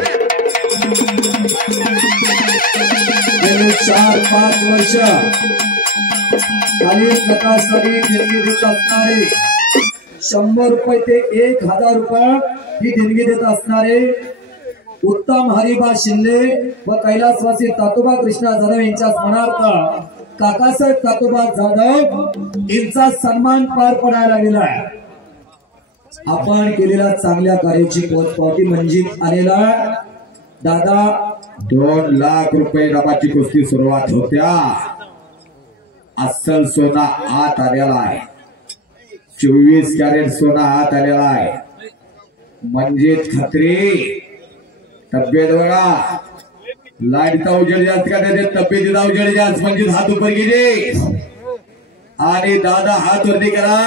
गेले 4-5 वर्ष खालील गटासाठी देणगी देत असणारे 100 रुपये ते 1000 रुपये ही देणगी देत असणारे उत्तम हरिबा शिंदे व कैलासवासी तातोबा कृष्णा जाधव यांच्या स्मरणार्थ काकासाहेब तातोबा जाधव यांचा सन्मान पार पडायला गेला आहे. आपण केलेल्या चांगल्या कार्याची पोचपावती मंजित आलेला. दादा 2 लाख रुपये इनामाची कुस्ती सुरुवात होत्या. अस्सल सोना आत आलेला आहे. 24 कॅरेट सोना आत आलेला आहे. मंजित खत्री तब्येत बघा. लाईटचा उजेड जास्त का त्याच्या तब्येतीचा उजेड जास्त. म्हणजे हात उपर गेले आणि दादा हात वरती करा.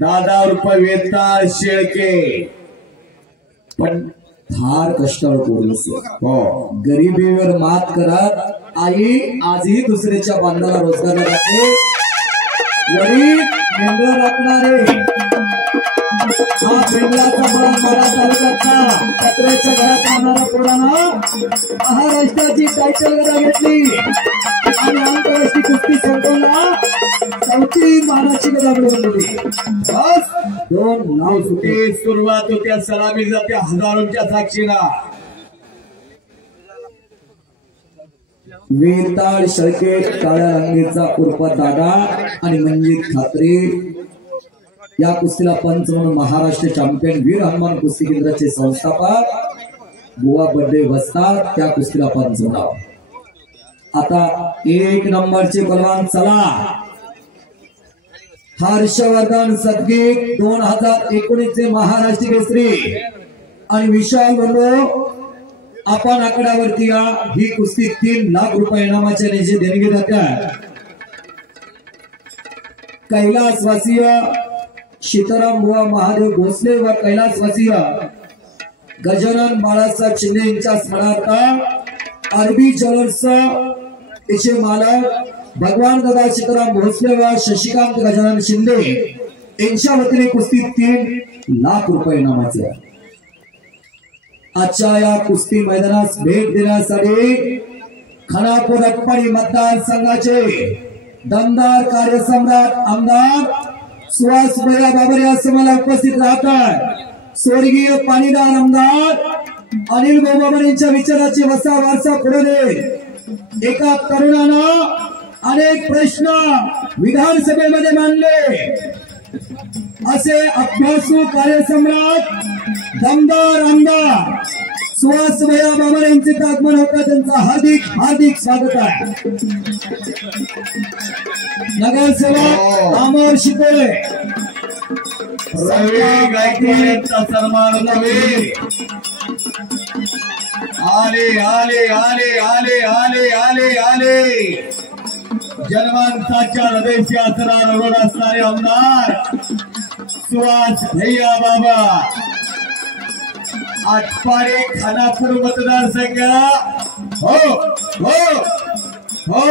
दादा रुपये वेताळ शेळके. पण फार कष्टाळू पोरस. हो. गरिबीवर मात करत आई आजही दुसऱ्याच्या बांधाला रोजगार जाते. वडील मेंढर राखणारे हा बेंगलाचा मराठवाडा तालुक्याचा कचऱ्याच्या घरात राहणारा पोरानं महाराष्ट्राची टायटल गदा घेतली आणि आंतरराष्ट्रीय कुस्ती संकुलला 4थी महाराष्ट्र गदा मिळवून दिली. बस 2 लाख कुस्ती सुरुवात होत्या. सलामी जाते हजारोंच्या साक्षीला. वेताळ शेळके काळ्या रंगीचा उर्फ दादा आणि मंजित खात्री या कुस्तीला पंच म्हणून महाराष्ट्र चॅम्पियन वीर हनुमान कुस्ती केंद्राचे संस्थापक बुवा बड्डे बसतात. त्या कुस्तीला पंच म्हणाव. आता 1 नंबरचे पहलवान चला हर्षवर्धन सदगी 2019 चे महाराष्ट्र केसरी आणि विशाल बंडो आपण आकड्यावरती या. ही कुस्ती 3 लाख रुपये इनामाच्या देणगी देतात. कैलासवासीय सीताराम बुवा महादेव भोसले व कैलासवासीय गजानन बाळासाहेब शिंदे यांच्या स्मरणार्थ अरबी ज्वेलर्स याचे मालक भगवान दादा सीताराम भोसले व शशिकांत गजानन शिंदे यांच्या वतीने कुस्ती 3 लाख रुपये इनामाचे. आजच्या या कुस्ती मैदानास भेट देण्यासाठी खानापूर अप्पाडी मतदारसंघाचे दमदार कार्यसम्राट आमदार सुहास भैया बाबर या समाला उपस्थित राहतात. स्वर्गीय पाणीदार आमदार अनिल बाबर यांच्या विचाराची वसा वारसा पुढे दे. एका तरुणानं अनेक प्रश्न विधानसभेमध्ये मांडले. असे अभ्यासू कार्यसम्राट दमदार आमदार सुहास भैया बाबर यांचे आगमन होतं. त्यांचं हार्दिक हार्दिक स्वागत आहे. नगरसेवक अमर शितोळे रवी गायकवाड यांचा सन्मान रवी. आले आले आले आले आले आले आले जनमानसाच्या हृदयशी असणार रोड असणारे आमदार सुहास भैया बाबा. आटपाडी खानापूर मतदारसंघ हो हो हो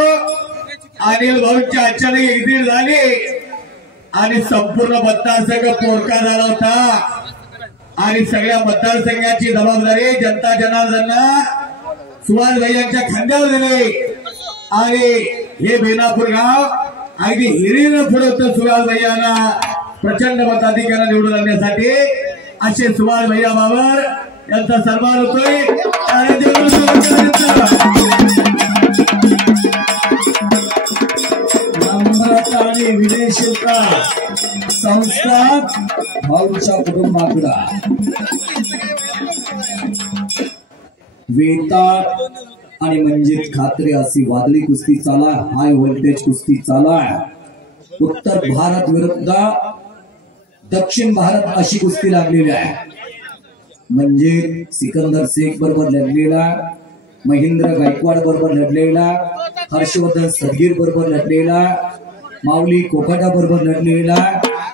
अनिल भाऊंची अचानक एक्झिट झाली आणि संपूर्ण मतदारसंघ पोरका झाला होता. आणि सगळ्या मतदारसंघाची जबाबदारी जनता जनार्दनला सुहास भैयांच्या खांद्यावर दिली. आणि हे बेनापूर गाव अगदी हिरीनं पुढवतं सुहास भैयांना प्रचंड मताधिक्याला निवडून आणण्यासाठी. असे सुहास भैया बाबर यांचा सन्मान होतोय. नम्रता आणि विनयशीलता संस्कार भाऊच्या कुटुंबाकडा वेताळ आणि मंजित खात्रे अशी वादळी कुस्ती चाला. हाय व्होल्टेज कुस्ती चाला. उत्तर भारत विरुद्ध दक्षिण भारत अशी कुस्ती लागलेली आहे. म्हणजे सिकंदर शेख बरोबर लढलेला, महेंद्र गायकवाड बरोबर लढलेला, हर्षवर्धन सदगीर बरोबर लढलेला, माऊली कोकाटा बरोबर लढलेला,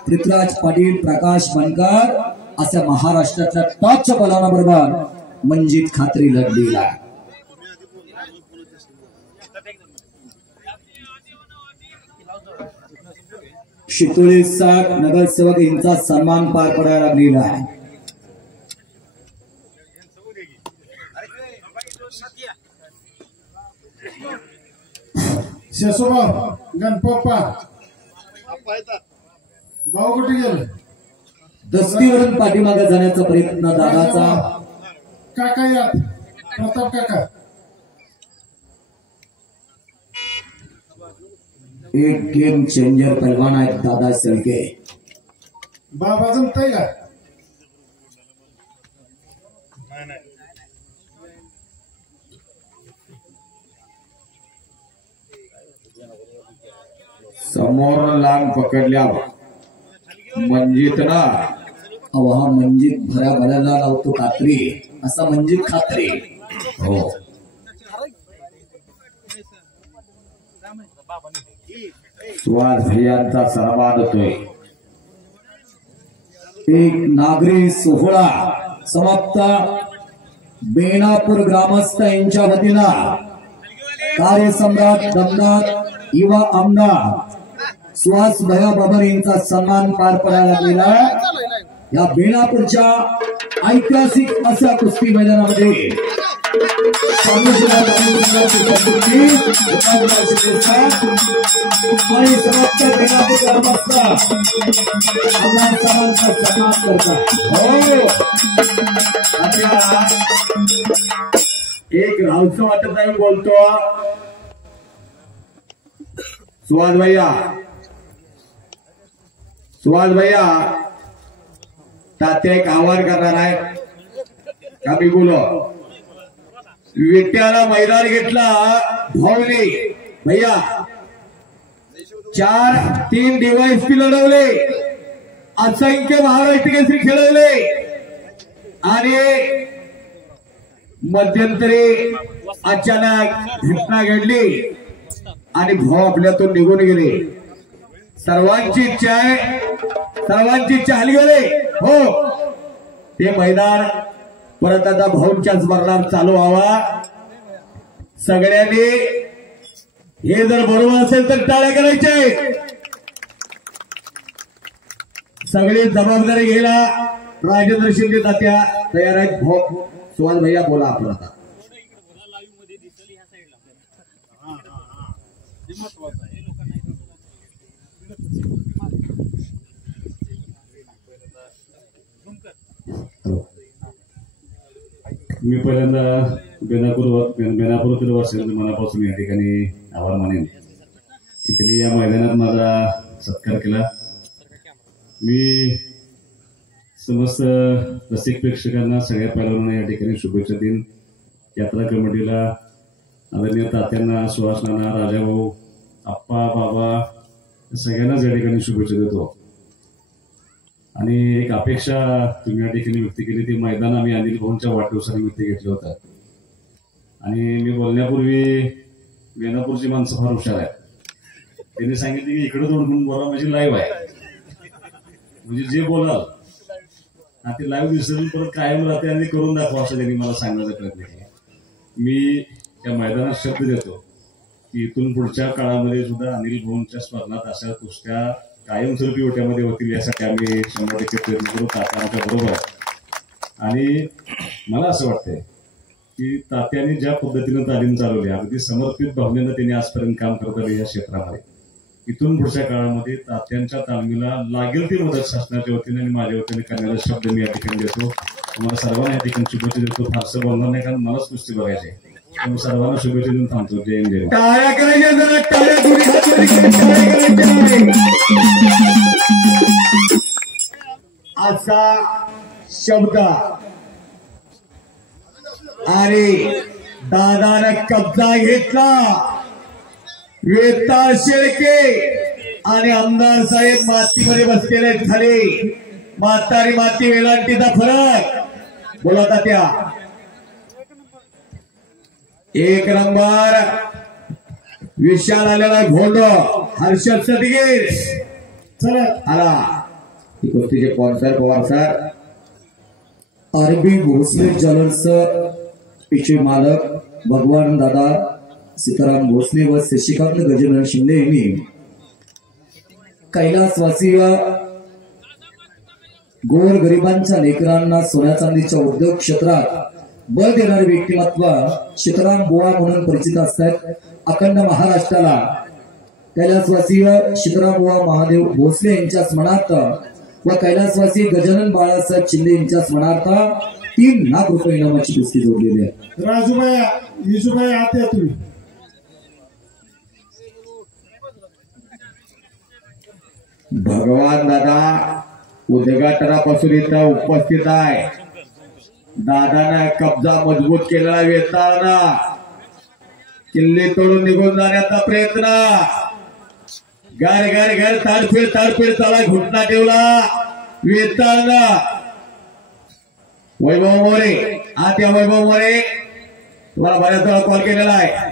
पृथ्वीराज पाटील, प्रकाश बनकर अशा महाराष्ट्रातल्या टॉपच्या पलावाबरोबर मंजित खात्री लढलेला. शितोळेचा नगरसेवक यांचा सन्मान पार पडायला लागलेला आहे. शेसोबा गणपप्पा भाऊ कुठे गेले? दस्तीवरून पाठीमागे जाण्याचा प्रयत्न दादाचा. काका यात प्रताप काका एक गेम चेंजर पहलवान आहेत दादा शेळके. बाबा जमतय का? समोर लांब पकडल्या मंजित ना. अहो हा मंजित भऱ्या भऱ्याला लावतो खात्री असा मंजित खात्री. हो सुहास भैयांचा सन्मान होतोय. एक नागरी सोहळा समाप्त. बेनापूर ग्रामस्थ यांच्या वतीनं कार्यसम्राट दमदार युवा आमदार सुहास भैया बाबर यांचा सन्मान पार पडायला गेला. या बेनापूरच्या ऐतिहासिक अशा कुस्ती मैदानामध्ये आणि समाप्त बेनापूर ग्रामस्थ आमदार साहेबांचा सन्मान करतात. एक रावचं वाटत नाही बोलतो सुहास भैया. सुहास भैया तात्या एक आव्हान करणार आहे का मी बोलो. विट्याला मैदान घेतला भाऊने भैया. 4-3 DYSP लढवले, असंख्य महाराष्ट्र केसरी खेळवले आणि मध्यंतरी अचानक घटना घडली आणि भाऊ आपल्यातून निघून गेले. सर्वांची इच्छा आहे, सर्वांची इच्छा हली गेले. हो ते मैदान परत आता भाऊंच्या स्मरणात चालू व्हावा. सगळ्यांनी हे जर बरोबर असेल तर टाळ्या करायचे. सगळी जबाबदारी घ्यायला राजेंद्र शिंदे तात्या तयार आहेत. सुहास भैया बोला आपण आता. मी पहिल्यांदा बेनापूर वासियांचं मनापासून या ठिकाणी आभार मानेन की त्यांनी या मैदानात माझा सत्कार केला. मी समस्त रसिक प्रेक्षकांना सगळ्या पैलवानांना या ठिकाणी शुभेच्छा देईन. यात्रा कमिटीला आदरणीय तात्यांना, सुहासनांना, राजाभाऊ, आप्पा, बाबा सगळ्यांनाच या ठिकाणी शुभेच्छा देतो. आणि एक अपेक्षा तुम्ही या ठिकाणी व्यक्त केली ती मैदान आम्ही अनिल भाऊंच्या वाढदिवसानिमित्त घेतलं होतं. आणि मी बोलण्यापूर्वी बेनापूरची माणसं फार हुशार आहेत. त्यांनी सांगितले की इकडे तोडून बोला म्हणजे लाईव्ह आहे, म्हणजे जे बोलाल ते लाईव्ह दिसेल परत कायम राहते आणि करून दाखवा असं त्यांनी मला सांगण्याचा प्रयत्न केला. मी त्या मैदानात शब्द देतो की इथून पुढच्या काळामध्ये सुद्धा अनिल भाऊंच्या स्मरणात अशा कुस्त्या कायमस्वरूपी ओट्यामध्ये होतील यासाठी आम्ही 100% प्रयत्न करू. तात्या आमच्या बरोबर आहे. आणि मला असं वाटतंय की तात्याने ज्या पद्धतीनं तालीम चालवली, अगदी समर्पित भावनेनं त्यांनी आजपर्यंत काम करत आले या क्षेत्रामध्ये. इथून पुढच्या काळामध्ये तात्यांच्या तालमीला लागेल ती मदत शासनाच्या वतीने आणि माझ्या वतीने करण्याचा शब्द मी या ठिकाणी देतो. तुम्हाला सर्वांना या ठिकाणी शुभेच्छा देतो. फारसं बोलणार नाही कारण मलाच कुस्ती बघायची आहे. त्यामुळे सर्वांना शुभेच्छा देऊन थांबतो. जय हिंद, जय भारत. टाळ्या करायच्या जरा, टाळ्या थोडी हातोडी करून टाळ्या करायच्या. असा शब्द आणि दादानं कब्जा घेतला. वेताळ शेळके आणि आमदार साहेब मातीमध्ये बसलेले झाले. म्हातारी माती वेलांटीचा फरक बोला तात्या. एक नंबर विशाल आलेला आहे. भोंड हर्षद सदगीर चला आला. कुस्तीचे sponsor Pawar sir, RB Bhosale jewellers पिशवी मालक भगवान दादा सीताराम भोसले व शशिकांत गजेंद्र शिंदे यांनी कैलासवासी व गोर गरिबांच्या लेकरांना सोन्या चांदीच्या उद्योग क्षेत्रात बळ देणारे व्यक्तिमत्व सीताराम बुवा म्हणून परिचित असतात. अखंड महाराष्ट्राला कैलासवासी व सीताराम बुवा महादेव भोसले यांच्या स्मरणार्थ व कैलासवासी गजानन बाळासाहेब शिंदे यांच्या स्मरणार्थ 3 लाख रुपये इनामाची कुस्ती जोडलेली आहे. राजूबाई, येशूबाई आत या तुम्ही. भगवान दादा उद्घाटनापासून इथं उपस्थित आहे. दादानं कब्जा मजबूत केलेला वेताळना किल्ले तोडून निघून जाण्याचा प्रयत्न. घर घर घर ताडफेड ताडफेड चाला घुटना ठेवला वेताळना. वैभव मोरे आत या. वैभव मोरे तुम्हाला बऱ्याच वेळा कॉल केलेला आहे.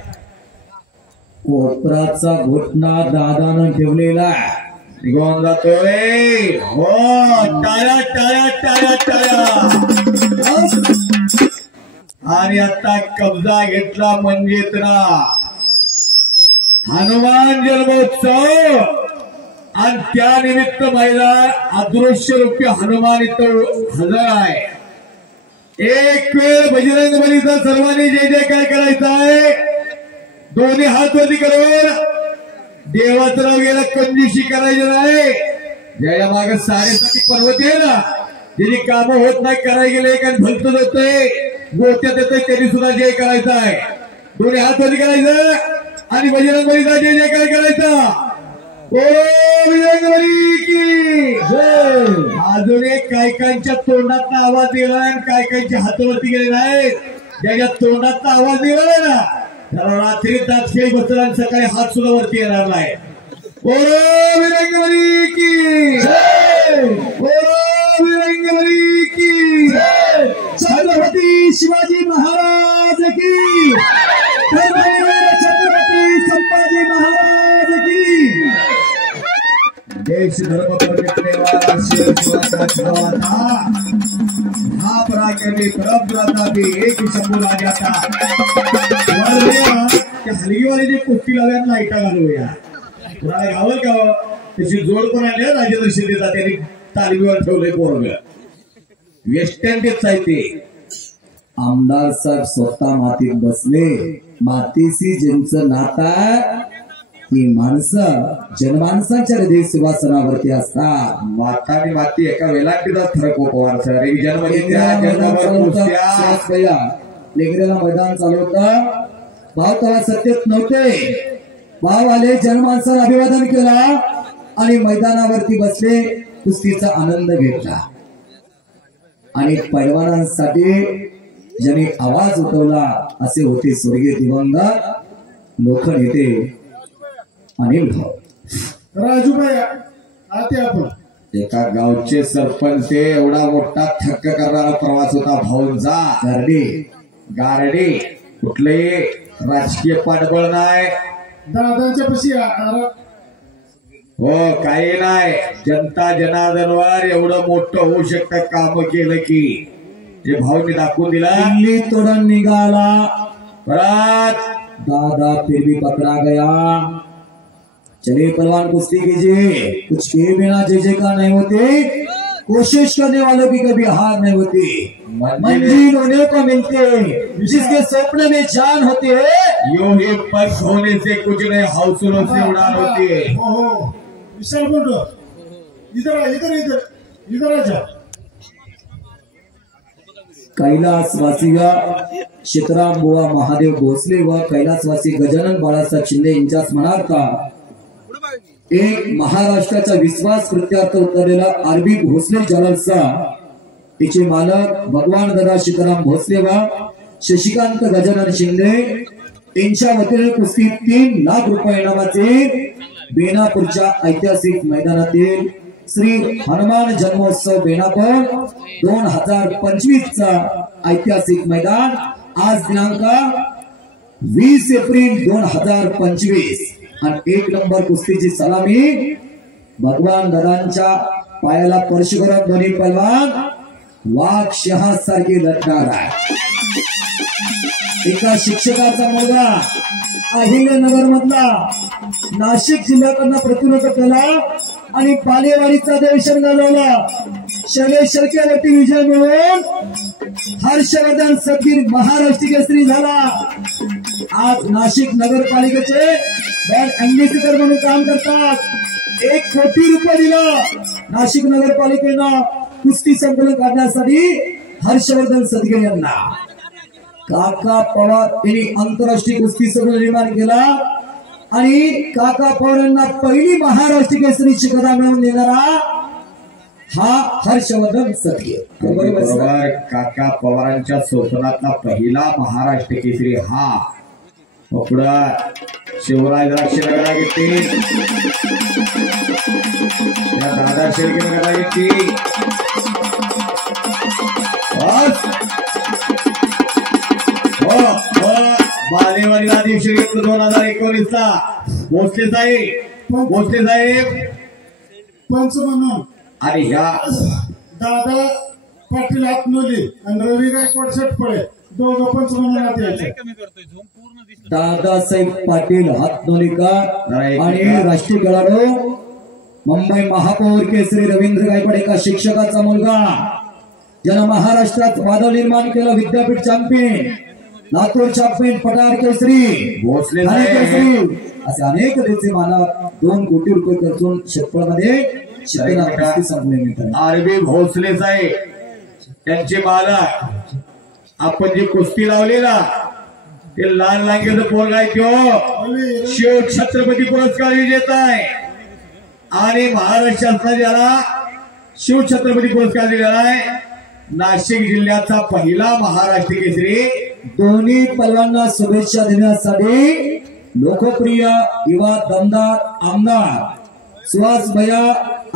कोपराचा घुटना दादानं ठेवलेला निघून जातोय. हो टाळ्या टाळ्या टाळ्या टाळ्या. आणि आता कब्जा घेतला म्हणजेच ना हनुमान जन्मोत्सव आणि त्यानिमित्त महिला अदृश्य रूपी हनुमान इथं हजर आहे. एक वेळ बजरंग बलीचा सर्वांनी जय जयकार करायचा आहे. दोन्ही हात वरती करून देवाचं नाव गेला कंजूशी करायची नाही. ज्याच्या मागे साडेसाठी पर्वत आहे ना, ज्याची कामं होत नाही करायला गेले कारण भलत जातोय गोत्यात येतोय त्यांनी सुद्धा जय करायचा आहे. दोन्ही हात वरती करायचं आणि बजरंग बलीचा जय जयकार करायचा. बजरंग की जय. अजून एक कायकांच्या तोंडात आवाज दिला आणि कायकांच्या हातावरती गेले नाहीत. ज्याच्या तोंडात आवाज दिला ना त्याला रात्री दात खेळी बसला आणि सकाळी हात सुद्धा वरती येणार नाही. बजरंगबली की जय. बजरंगबली की जय. छत्रपती शिवाजी महाराज की. छत्रपती संभाजी महाराज की. देश धर्म परमिटनेवाला शिवाचा छावा था. महापराक्रमी परमप्रतापी एक शंभूला जाता त्या हलगीवाले जे कुस्ती लावल्यात लाईटा घालूया कुणाला घावल का त्याची जोड पण आणल्या राजेंद्र शिंदेचा त्यांनी तालमीवर ठेवलंय पोरग वेस्ट इंडिजचा आहे ते आमदार साहेब स्वतः मातीत बसले मातीशी ज्यांचं नातं ती माणसं जनमानसांच्या हृदय सिंहासनावरती असतात माता आणि माती एका वेलांटीचा फरक हो पवार सर एक लेकरेला मैदान चालवता भाव तेव्हा सत्तेत नव्हते भाव आले जनमानसाला अभिवादन केला आणि मैदानावरती बसले कुस्तीचा आनंद घेतला आणि पैलवानांसाठी ज्यांनी आवाज उठवला असे होते स्वर्गीय दिवंगत लोखंड येते अनिल भाऊ राजूभाई आते आपण एका गावचे सरपंच ते एवढा मोठा थक्क करणारा प्रवास होता भाऊंचा गारडे कुठले राजकीय पाठबळ नाही दादांच्या पशी हो काही नाही जनता जनार्दनवर एवढं मोठं होऊ शकतं काम केलं की जे भाऊनी दाखवून दिला दिल्ली तोडून निघाला परत दादा फिर भी पकड़ा गया चलिए पहलवान कुश्ती कीजिए कुछ किए बिना जय जयकार नहीं होते कोशिश करने वालों की कभी हार नहीं होती मंजिल होने को मिलते जिसके सपने में जान होती है यूं ही पग होने से कुछ नहीं हौसलों से उड़ान होती है विशाल बोल रहा इधर इधर इधर इधर आ जा कैलासवासी सीताराम बुवा महादेव भोसले व कैलासवासी गजानन बाळासाहेब शिंदे यांच्या स्मरणार्थ एक महाराष्ट्राचा विश्वास प्रत्यार्थ उतरलेला आरबी भोसले जलसा तिचे मालक भगवान दादा सीताराम भोसले व शशिकांत गजानन शिंदे यांच्या वतीने कुस्ती 3 लाख रुपये इनामाचे बेनापूरच्या ऐतिहासिक मैदानातील श्री हनुमान जन्मोत्सव बेनापूर 2025 चा ऐतिहासिक मैदान आज दिनांक 20 एप्रिल 2025 आणि 1 नंबर कुस्तीची सलामी भगवान दादांच्या पायाला स्पर्श करत दोन्ही पैलवान वाघ शहा सारखे लढणार आहे एका शिक्षकाचा मुलगा अहिल्यानगर मधला नाशिक जिल्ह्याकडनं प्रतिरोध केला आणि पालेवाडीचा दर्शन घालवला शले शर्केवरती विजय मिळवून हर्षवर्धन सखीर महाराष्ट्र केसरी झाला आज नाशिक नगरपालिकेचे बँड अम्बेसिडर म्हणून काम करतात 1 कोटी रुपये दिला नाशिक नगरपालिकेनं कुस्ती संकलन करण्यासाठी हर्षवर्धन सदगीर यांना काका पवार यांनी आंतरराष्ट्रीय कुस्ती संकुल निर्माण केला आणि काका पवार यांना पहिली महाराष्ट्र केसरीची गदा मिळवून देणारा हा हर्षवर्धन सदगीर बरोबर काका पवारांच्या स्वप्नातला पहिला महाराष्ट्र केसरी हा पुढं शिवराज द्राक्षनगरला घेतली त्या दादा शेळकेनगरला घेतली बालेवाडीला दिवशी घेतलं 2019 ला भोसले साहेब पंच म्हणून आणि ह्या दादा पाटील हातनोली आणि रवी गायकवाड शेटपळे दोघं पंच म्हणून आत यायचे दादासाहेब पाटील हातनोलीकर आणि राष्ट्रीय खेळाडू मुंबई महापौर केसरी रवींद्र गायकवाड एका शिक्षकाचा मुलगा ज्यानं महाराष्ट्रात वादळ निर्माण केलं विद्यापीठ चॅम्पियन लातूर चॅम्पियन पठार केसरी भोसले केसरी असे अनेक देशे मानव 2 कोटी रुपये खर्चून शेतकऱ्यामध्ये कुस्ती संपले आरबी भोसले साहेब त्यांचे मालक आपण जी कुस्ती लावलेला ते लहान लांगेचं पोरगा आहे तो शिव छत्रपती पुरस्कार विजेता आहे आणि महाराष्ट्र शासनाने ज्याला शिव छत्रपती पुरस्कार दिलेला आहे नाशिक जिल्ह्याचा पहिला महाराष्ट्र केसरी दोन्ही पैलवानांना शुभेच्छा देण्यासाठी लोकप्रिय युवा दमदार आमदार सुहास भैया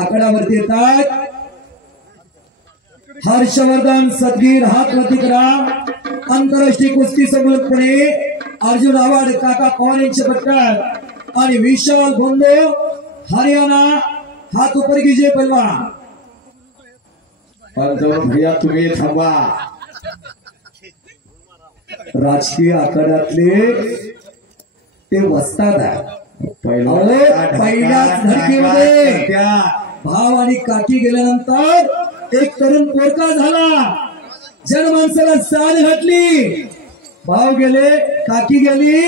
आकड्यावरती येतात हर्षवर्धन सदगीर हातवरती करा आंतरराष्ट्रीय कुस्ती संकुलपणे अर्जुन आव्हाड काका पवार यांचे पटकार आणि विशाल गोंदे हरियाणा हात ऊपर कीजिए पहलवान पण जाऊन भैया तुम्ही थांबा. राजकीय आखाड्यातले ते वस्ताद आहे. पहिल्याच धडकीमध्ये भाव आणि काकी गेल्यानंतर एक तरुण पोरका झाला. जनमानसाला साथ घातली. भाव गेले, काकी गेली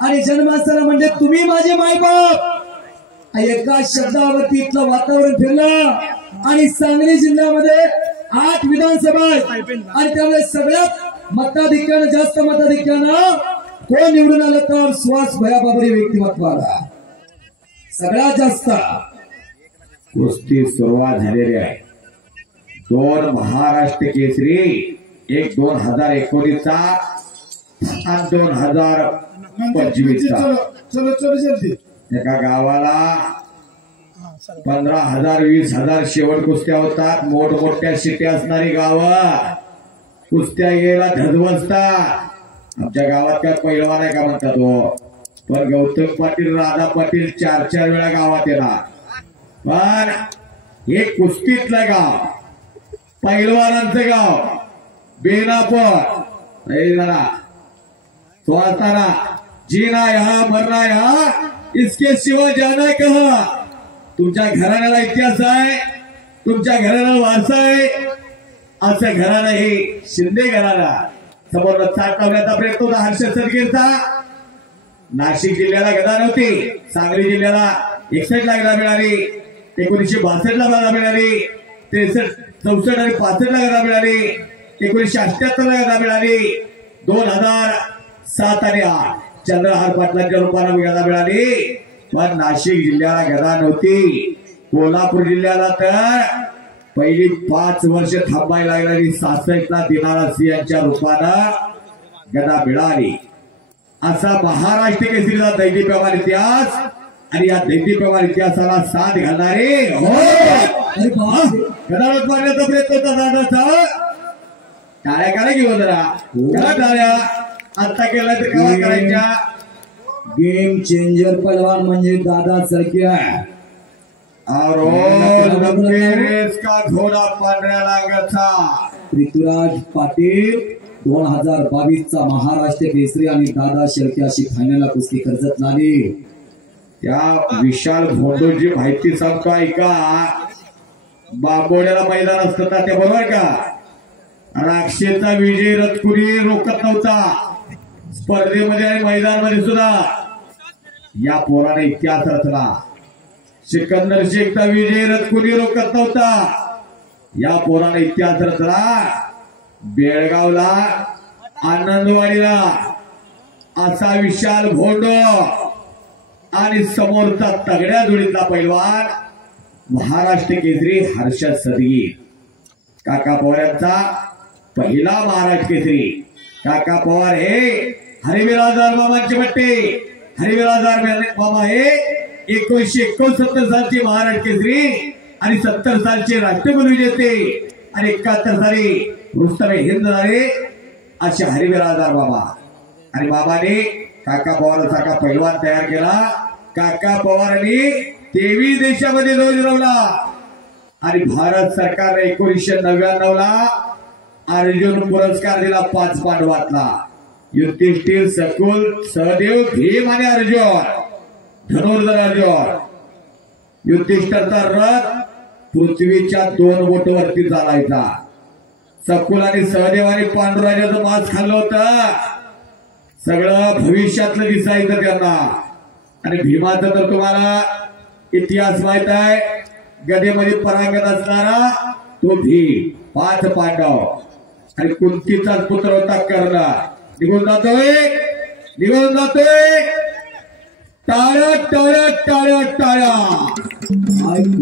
आणि जनमानसाला म्हणजे तुम्ही माझे मायबाप. एका शब्दावरती इथलं वातावरण फिरलं आणि सांगली जिल्ह्यामध्ये 8 विधानसभा आणि त्यामुळे सगळ्यात मताधिक्यानं जास्त मताधिक्यानं कोण निवडून आलं तर सुहास भैया बाबरी व्यक्तिमत्व आला. सगळ्यात जास्त कुस्ती सुरुवात झालेली आहे. 2 महाराष्ट्र केसरी, एक 2019चा आणि 2025चा. चलो चलो जल्दी. एका गावाला 15,000 20,000 शेवट कुस्त्या होतात. मोठमोठ्या शिट्या असणारी गावं कुस्त्या गेला धजवसतात. आमच्या गावात काय पैलवान आहे का म्हणतात हो, पण गौतम पाटील राधा पाटील 4-4 वेळा गावात येणार. पण हे कुस्तीतलं गाव, पैलवानांचं गाव बेनापूर. स्वास्थाना जीना यहाँ मरना यहाँ, इसके सिवा जाना कहा. तुमच्या घराण्याला इतिहास आहे, तुमच्या घराण्याला वारसा आहे. असं घराणं हे शिंदे घराणा समोर चाटवण्याचा प्रयत्न होता हर्ष सदगीरचा. नाशिक जिल्ह्याला गदा नव्हती, सांगली जिल्ह्याला 61 ला गदा मिळाली, 1962 ला गदा मिळाली, 63 64 आणि 65 ला गदा मिळाली, 1978 ला गदा मिळाली, 2007 आणि 8 चंद्रहार पाटलांच्या रूपाने गदा मिळाली. पण नाशिक जिल्ह्याला गदा नव्हती. कोल्हापूर जिल्ह्याला तर पहिली 5 वर्ष थांबायला लागणारी 66 ला दिनारा सिंहांच्या रूपानं गदा मिळाली. असा महाराष्ट्र केसरीचा दैदिप्यमान इतिहास आणि या दैदिप्यमान इतिहासाला साथ घालणारे गदारोट मारण्याचा प्रयत्न होता दादाचा. टाळ्या करा घेऊ जरा टाळ्या. आता केला तर केव्हा करायच्या. गेम चेंजर पहलवान म्हणजे दादा सारख्या. का घोडा पांढऱ्या रंगाचा पृथ्वीराज पाटील 2022चा महाराष्ट्र केसरी आणि दादा शेळके अशी फायनलला कुस्ती कर्जत झाली. त्या विशाल भोंडोची माहिती सांगतो ऐका. बांबोड्याला मैदान असतं ते बरोबर का. राक्षेचा विजय रथकुरी रोखत नव्हता स्पर्धेमध्ये आणि मैदानामध्ये सुद्धा. या पोराने इतिहास रचला. सिकंदर शेखचा विजय रथकुरी रोखत नव्हता. या पोराने इतिहास रचला. बेळगावला आनंदवाडीला असा विशाल भोंडो आणि समोरचा तगड्या जोडीतला पैलवान महाराष्ट्र केसरी हर्षद सदगीर. काका पवार यांचा पहिला महाराष्ट्र केसरी. काका पवार हे हरिविराजार मामांचे बट्टे. हरिविराजार मामा हे 1969 सालचे महाराष्ट्र केसरी आणि 70 सालचे राष्ट्रपती विजेते आणि 71 साली रुस्तमे हिंद झाले असे हरिविराजार बाबा. आणि बाबाने काका पवारांसारखा पैलवान तयार केला. काका पवारांनी 23 देशामध्ये ध्वज रोवला आणि भारत सरकारने 1999 ला अर्जुन पुरस्कार दिला 5 पांडवातला. युधिष्ठिर, सकुल, सहदेव, भीम आणि अर्जुन. धनुर्धर अर्जुन. युधिष्ठिरचा रथ पृथ्वीच्या 2 बोटवरती चालायचा. सकुल आणि सहदेव आणि पांडुराजाचं मांस खाल्लं होतं. सगळं भविष्यातलं दिसायचं त्यांना. आणि भीमाचा तर तुम्हाला इतिहास माहित आहे. गदेमध्ये परांगत असणारा तो भीम. 5 पांडव आणि कुंतीचाच पुत्र होता कर्ण. निघून जातोय निघून जातोय. टाळ्या टाळ्या टाळ्या टाळ्या.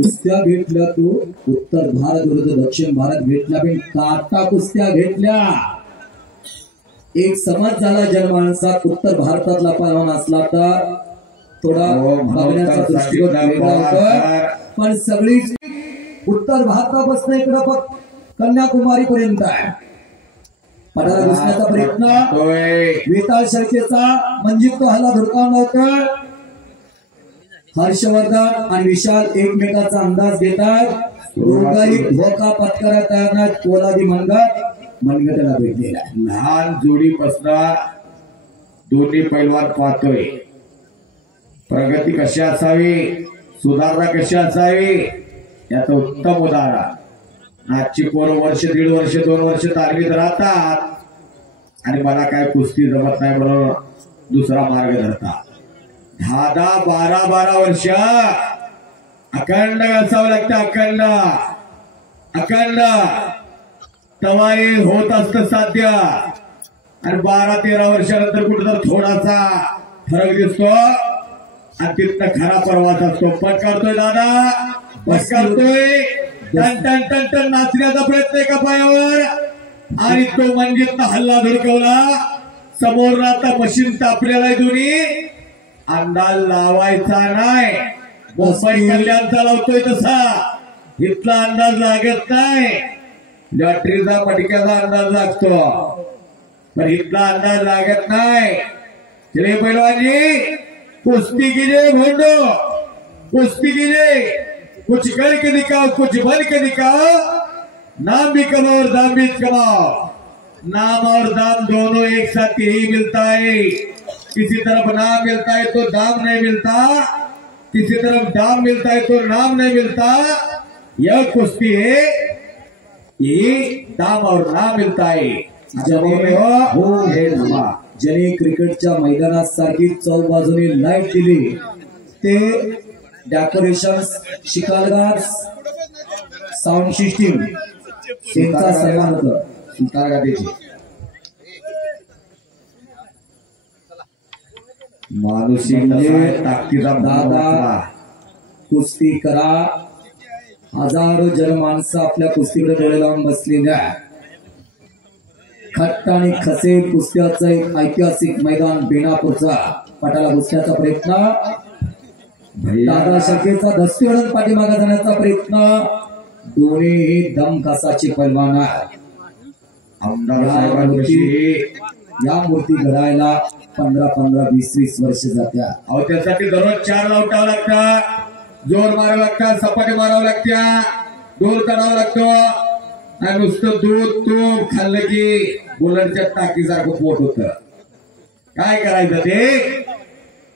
कुस्त्या घेतल्या. तो उत्तर भारत विरुद्ध दक्षिण भारत घेतल्या. पण काटा कुस्त्या घेतल्या. एक समज झाला जनमानसात. उत्तर भारतातला पहलवान असला तर थोडा बघण्याचा दृष्टिकोन वेगळा होता. पण सगळी उत्तर भारतापासून इकडं फक्त कन्याकुमारी पर्यंत आहे. पडाला घुसण्याचा प्रयत्न वेताळ शेळकेचा म्हणजे तो हल्ला धुडकावला होता. हर्षवर्धन आणि विशाल एकमेकाचा अंदाज घेतात. दोघाही धोका पत्करताना पोलादी मनगटाला भेटलेला. लहान जोडी बसणार दोन्ही पैलवान पाहतोय. प्रगती कशी असावी, सुधारणा कशी असावी याचं उत्तम उदाहरण. आजची पोरं वर्ष, 1.5 वर्ष, 2 वर्ष तालमीत राहतात आणि मला काय कुस्ती जमत नाही म्हणून दुसरा मार्ग धरतात. 10, 12 वर्ष अखंड घासावं लागतं. अखंड तवाई होत असतं साध्य. आणि 12-13 वर्षानंतर कुठं थोडासा फरक दिसतो आणि तिथं खरा परवाच असतो. पटकारतोय दादा, पटकारतोय. टन टन टन टन नाचण्याचा प्रयत्न एका पायावर आणि तो मंजितनं हल्ला धडकवला. समोर आता मशीन तापलेला दोन्ही. अंदाज लावायचा नाही. मुंबई कल्याणचा लावतोय तसा इथला अंदाज लागत नाही. लॉटरीचा मटक्याचा अंदाज लागतो पण इथला अंदाज लागत नाही. चले पैलवानजी, कुश्ती कीजिए भोंडो, कुश्ती कीजिए. कुछ करके दिखाओ, कुछ बन के दिखाओ. नाम भी कमाओ और दाम भी कमाओ. नाम और दाम दोनों एक साथ ही मिलता है. किसी तरफ नाम मिलता है तो दाम नहीं मिलता, किसी तरफ दाम मिलता है तो नाम नहीं मिलता. यह कुश्ती है, ये दाम और नाम मिलता है. ज्याने क्रिकेटच्या मैदानात सारखी चौबाजूने लाईट दिली ते डेकोरेशन, शिकालगार, साऊंड सिस्टीम यांचा सन्मान होतं. सुतारगाडीची मानुषी ताकदीचा दादा कुस्ती करा. हजारो जनमानसं आपल्या कुस्तीकडे डोळे लावून बसलेल्या. खट्ट आणि खसे कुस्त्याचं एक ऐतिहासिक मैदान बेनापूरचा. पटाला घुसण्याचा प्रयत्न, दादा शकेचा दस्तीवरून पाठीमागे जाण्याचा प्रयत्न. दोन्ही दमकासाचे पैलवान आहेत. या मूर्ती घडायला 15, 20 वर्ष जात्या. अहो त्यासाठी दररोज 4 लावटावं लागतं, जोर मारावं लागतं, सपाटी मारावं लागत्या, दूर काढावं लागतो. आणि नुसतं दूध तूप खाल्लं की बुलटच्या टाकीसारखं पोट होतं. काय करायचं ते,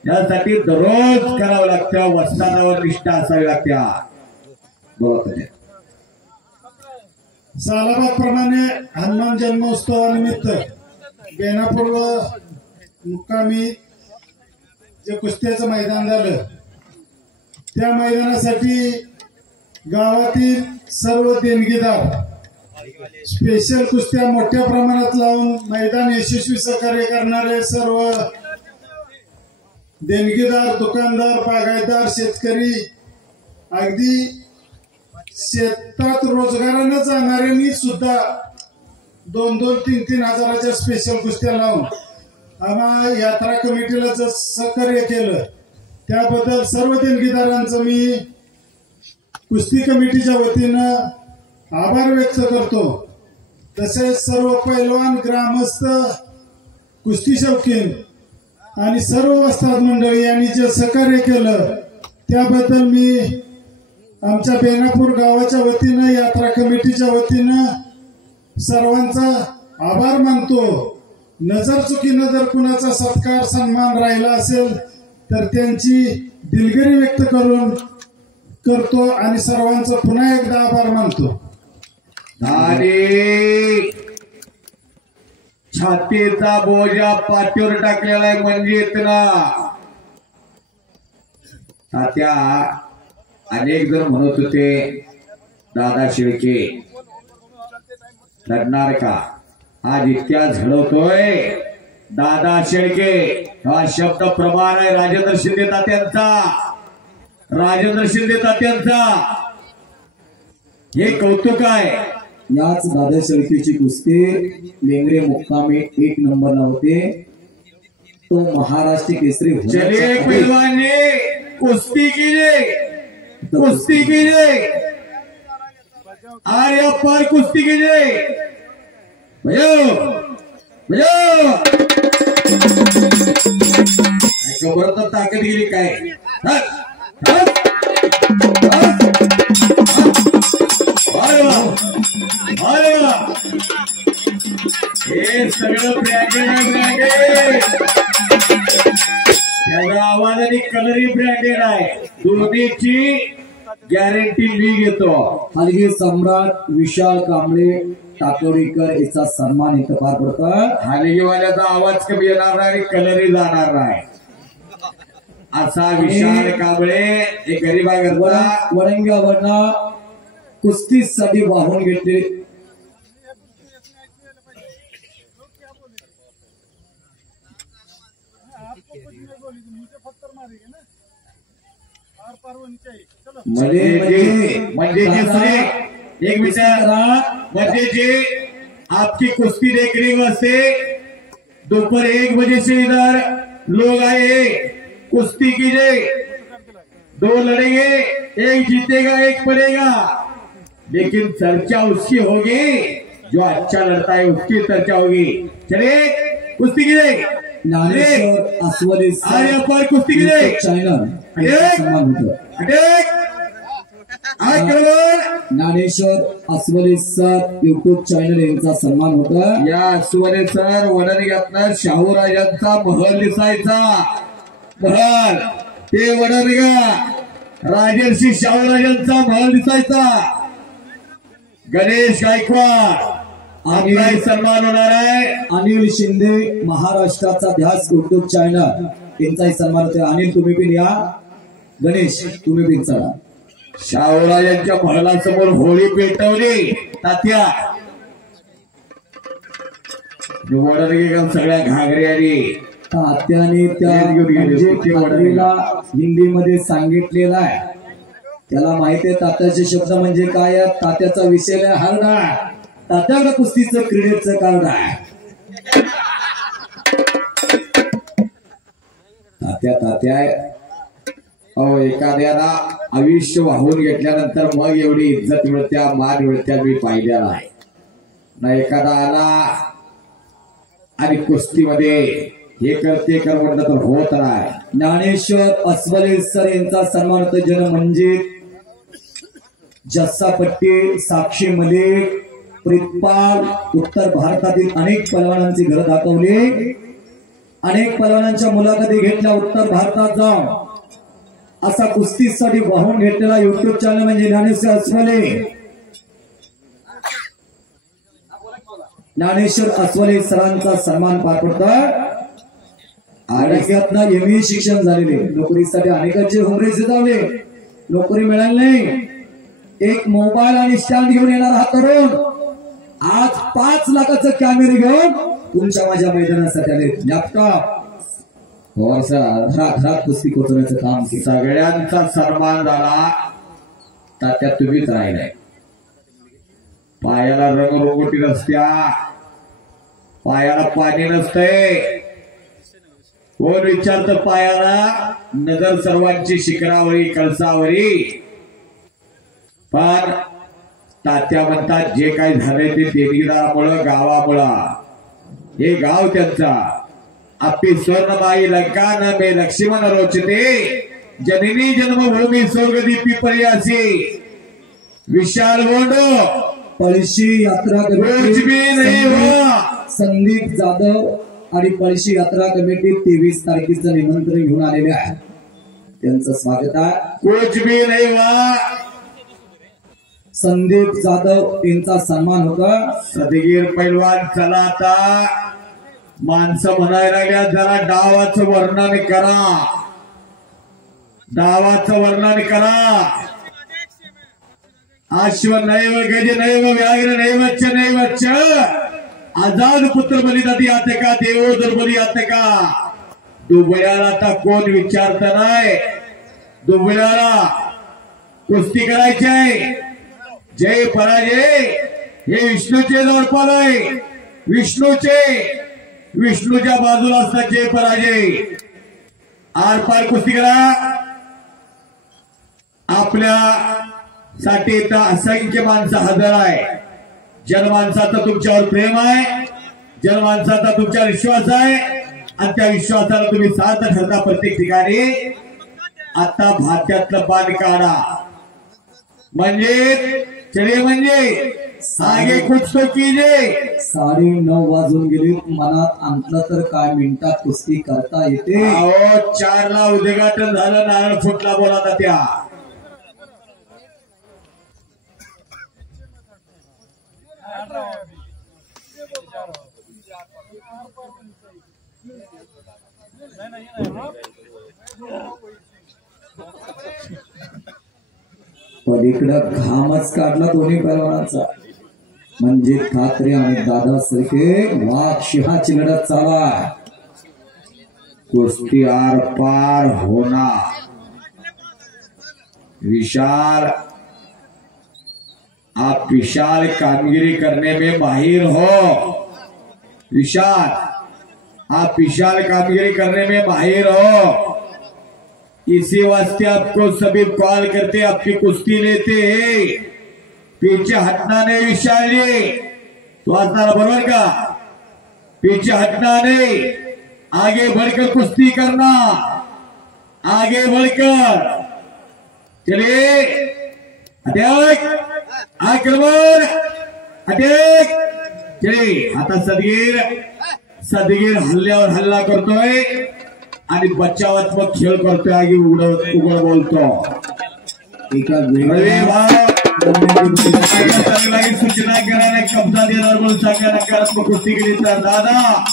यासाठी दररोज करावं लागतं. वस्तानावर निष्ठा असावी लागत्या. बोला. सालाबाद प्रमाणे हनुमान जन्मोत्सवानिमित्त बेनापूर मुक्कामी जे कुस्त्याचं मैदान झालं त्या मैदानासाठी गावातील सर्व देणगीदार स्पेशल कुस्त्या मोठ्या प्रमाणात लावून मैदान यशस्वी सहकार्य करणारे सर्व देणगीदार, दुकानदार, बागायतदार, शेतकरी, अगदी शेतात रोजगारानं जाणारे मी सुद्धा 2-2, 3-3 हजाराच्या स्पेशल कुस्त्या लावून आम्हा यात्रा कमिटीला जर सहकार्य केलं त्याबद्दल सर्व देणगीदारांचं मी कुस्ती कमिटीच्या वतीनं आभार व्यक्त करतो. तसेच सर्व पैलवान, ग्रामस्थ, कुस्ती शौकीन आणि सर्व वस्ताद मंडळी यांनी जे सहकार्य केलं त्याबद्दल मी आमच्या बेनापूर गावाच्या वतीनं, यात्रा कमिटीच्या वतीनं सर्वांचा आभार मानतो. नजर चुकीनं जर कुणाचा सत्कार, सन्मान राहिला असेल तर त्यांची दिलगिरी व्यक्त करतो आणि सर्वांचा पुन्हा एकदा आभार मानतो. छातीचा बोजा पाठीवर टाकलेला आहे म्हणजे तात्या. अनेक जण म्हणत होते दादा शेळके लढणार का. आज इतिहास घडवतोय दादा शेळके. हा शब्द प्रमाण आहे राजेंद्र शिंदे तात्यांचा. राजेंद्र शिंदे तात्यांचा हे कौतुक आहे. याच दादा शेळकेची कुस्ती लेंगरे मुक्कामी 1 नंबरला होते. तो महाराष्ट्र केसरी चलिए पहलवान ने कुस्ती कीजिए, कुस्ती कीजिए, आर्या पार कुस्ती कीजिए. कमर तर ताकद गेली काय. अरे वा. हे सगळं ब्रँडेड आहे, ब्रँडेड. त्याचा आवाज आणि कलरही ब्रँडेड आहे. दोन्हीची गॅरंटी मी घेतो. हलगी सम्राट विशाल कांबळे टाकोडीकर याचा सन्मान इथं पार पडतात. हलगीवाल्याचा आवाज कमी येणार नाही आणि कलरही जाणार नाही. असा विशाल कांबळे हे गरीबागरचा वडंग्यावरना कुस्तीसाठी वाहून घेतले. म्हणजे एक विचार म्हणजे जे आपकी कुश्ती देखने वास्ते दोपहर 1 बजे से इधर लोग आए, कुश्ती कीजिए. 2 लड़ेंगे, एक जीतेगा एक पड़ेगा, लेकिन चर्चा उसकी होगी जो अच्छा लड़ता है, उसकी चर्चा होगी. चलिए कुश्ती कीजिए. ज्ञानेश्वर अस्वले आर्या पर कुश्ती कीजिए. चॅनल सन्मान होतं. ज्ञानेश्वर अस्वले सर युट्यूब चॅनल यांचा सन्मान होता. या अस्वले सर वडरग्यातनं शाहूराजांचा महल दिसायचा. महल ते वडरगा राजर्षी शाहूराजांचा महल दिसायचा. गणेश गायकवाड आपलाही सन्मान होणार आहे. अनिल शिंदे महाराष्ट्राचा ध्यास युट्यूब चॅनल यांचाही सन्मान होतो. अनिल तुम्ही पण या, गणेश तुम्ही पण चला. शाहूराजांच्या महलासमोर होळी पेटवली तात्या. वडरगे सगळ्या घागऱ्यानी तात्याने त्या म्हणजे खात्रीला हिंदीमध्ये सांगितलेलं आहे. त्याला माहिती आहे तात्याचे शब्द म्हणजे काय. तात्याचा विषय आहे हार्ड आहे. तात्याला कुस्तीचं क्रीडेचं कार्ड आहे. तात्या अहो एखाद्याला आयुष्य वाहून घेतल्यानंतर मग एवढी इज्जत मिळत्या, मान मिळत्या मी पाहिलेला आहे ना. एखादा आला आणि कुस्तीमध्ये हे कर ते कर म्हटलं तर होत नाही. ज्ञानेश्वर अस्वले सर यांचा सन्मान होतो. जन म्हणजे जस्सा पट्टी, साक्षी मलिक, प्रितपाल, उत्तर भारतातील अनेक पहलवानांची घरं दाखवली. अनेक पहलवानांच्या मुलाखती घेतल्या उत्तर भारतात जाऊन. असा कुस्तीसाठी वाहून घेतलेला युट्यूब चॅनल म्हणजे ज्ञानेश्वर अस्वले. ज्ञानेश्वर अस्वले सरांचा सन्मान पार पडतात. आरोग्यातनं एमए शिक्षण झालेले, नोकरीसाठी अनेकांचे होमरेज जावले, नोकरी मिळाली नाही. एक मोबाईल आणि स्टँड घेऊन येणार हा तरुण आज 5 लाखाचं कॅमेरे घेऊन तुमच्या माझ्या मैदानासाठी आले. लॅपटॉप घरात कुस्ती कोचवण्याचं काम केलं. सगळ्यांचा सन्मान झाला. तात्या तुम्हीच राहिलाय. पायाला रंगरंगोटी नसत्या, पायाला पाणी नसतंय. कोण विचारतं पायाला. नजर सर्वांची शिखरावरी कळसावरी. पण तात्या म्हणतात जे काही झालंय ते देणगीदारामुळं, गावामुळं. हे गाव त्यांचा. आपली स्वर्णबाई लंका न मे लक्ष्मण रोचते, जननी जन्मभूमी स्वर्गदीपी पर्यासी. विशाल गोंडो पळशी यात्रा कमिटी नाही हुआ. संदीप जाधव आणि पळशी यात्रा कमिटी 23 तारखेचं निमंत्रण घेऊन आलेले आहे. त्यांचं स्वागत आहे. कुछ भी नाही हुआ. संदीप जाधव यांचा सन्मान होता. सदगीर पैलवान चला आता माणसं म्हणायला लागल्या जरा डावाचं वर्णन करा. डावाचं वर्णन करा. अश्व नैव गज नैव व्याघ्र नैवच्च नैवच्च आजाद पुत्र बलिदाती आते का देवो दुर्बली आते का. दुबळ्याला आता कोण विचारत नाही. दुबळ्याला कुस्ती करायची आहे. जय पराजय हे विष्णूचे जोडपाल आहे. विष्णूच्या बाजूला असतात जय पराजय. आर पार कुस्ती करा. आपल्यासाठी तर असंख्य माणसं हजर आहे. जनमानसाचा तुमच्यावर प्रेम आहे, जनमानसाचा तुमच्यावर विश्वास आहे आणि त्या विश्वासाला तुम्ही सार्थ ठरता प्रत्येक ठिकाणी. आता भात्यातलं पान काढा म्हणजे चले म्हणजे आगे कुछ तो कीजिए. 9:30 वाजून गेली. मनात आणलं तर काय मिनिटात कुस्ती करता येते. अहो 4ला उद्घाटन झालं, नारळ फुटला बोला त्या. पलीकडं घामच काढला दोन्ही पैलवानाचा. म्हणजे ठाकरे आणि दादा सारखे वाघ सिंहाची लढत चालू. कुश्ती आर पार होना. विशाल, आप विशाल कामगिरी करने में माहिर हो. विशाल, आप विशाल कामगिरी करने में माहिर हो. इसी वास्ते आपको सभी कॉल करते, आपकी कुश्ती लेते हैं. पीछे हटना नहीं विशाल जी, तो आता बरोबर का? पीछे हटना नहीं, आगे बढ़कर कुश्ती करना. आगे बढ़कर चलिए. अटैक, आक्रमण, अटैक. चलिए. आता सदगीर हल्ल्यावर हल्ला करतोय आणि बचावात्मक खेळ करतोय. आगी उघड बोलतो. एका वेगळ्या सूचना करायला कब्जा देणार म्हणून सांगा. नकारात्मक कुस्ती केली तर दादा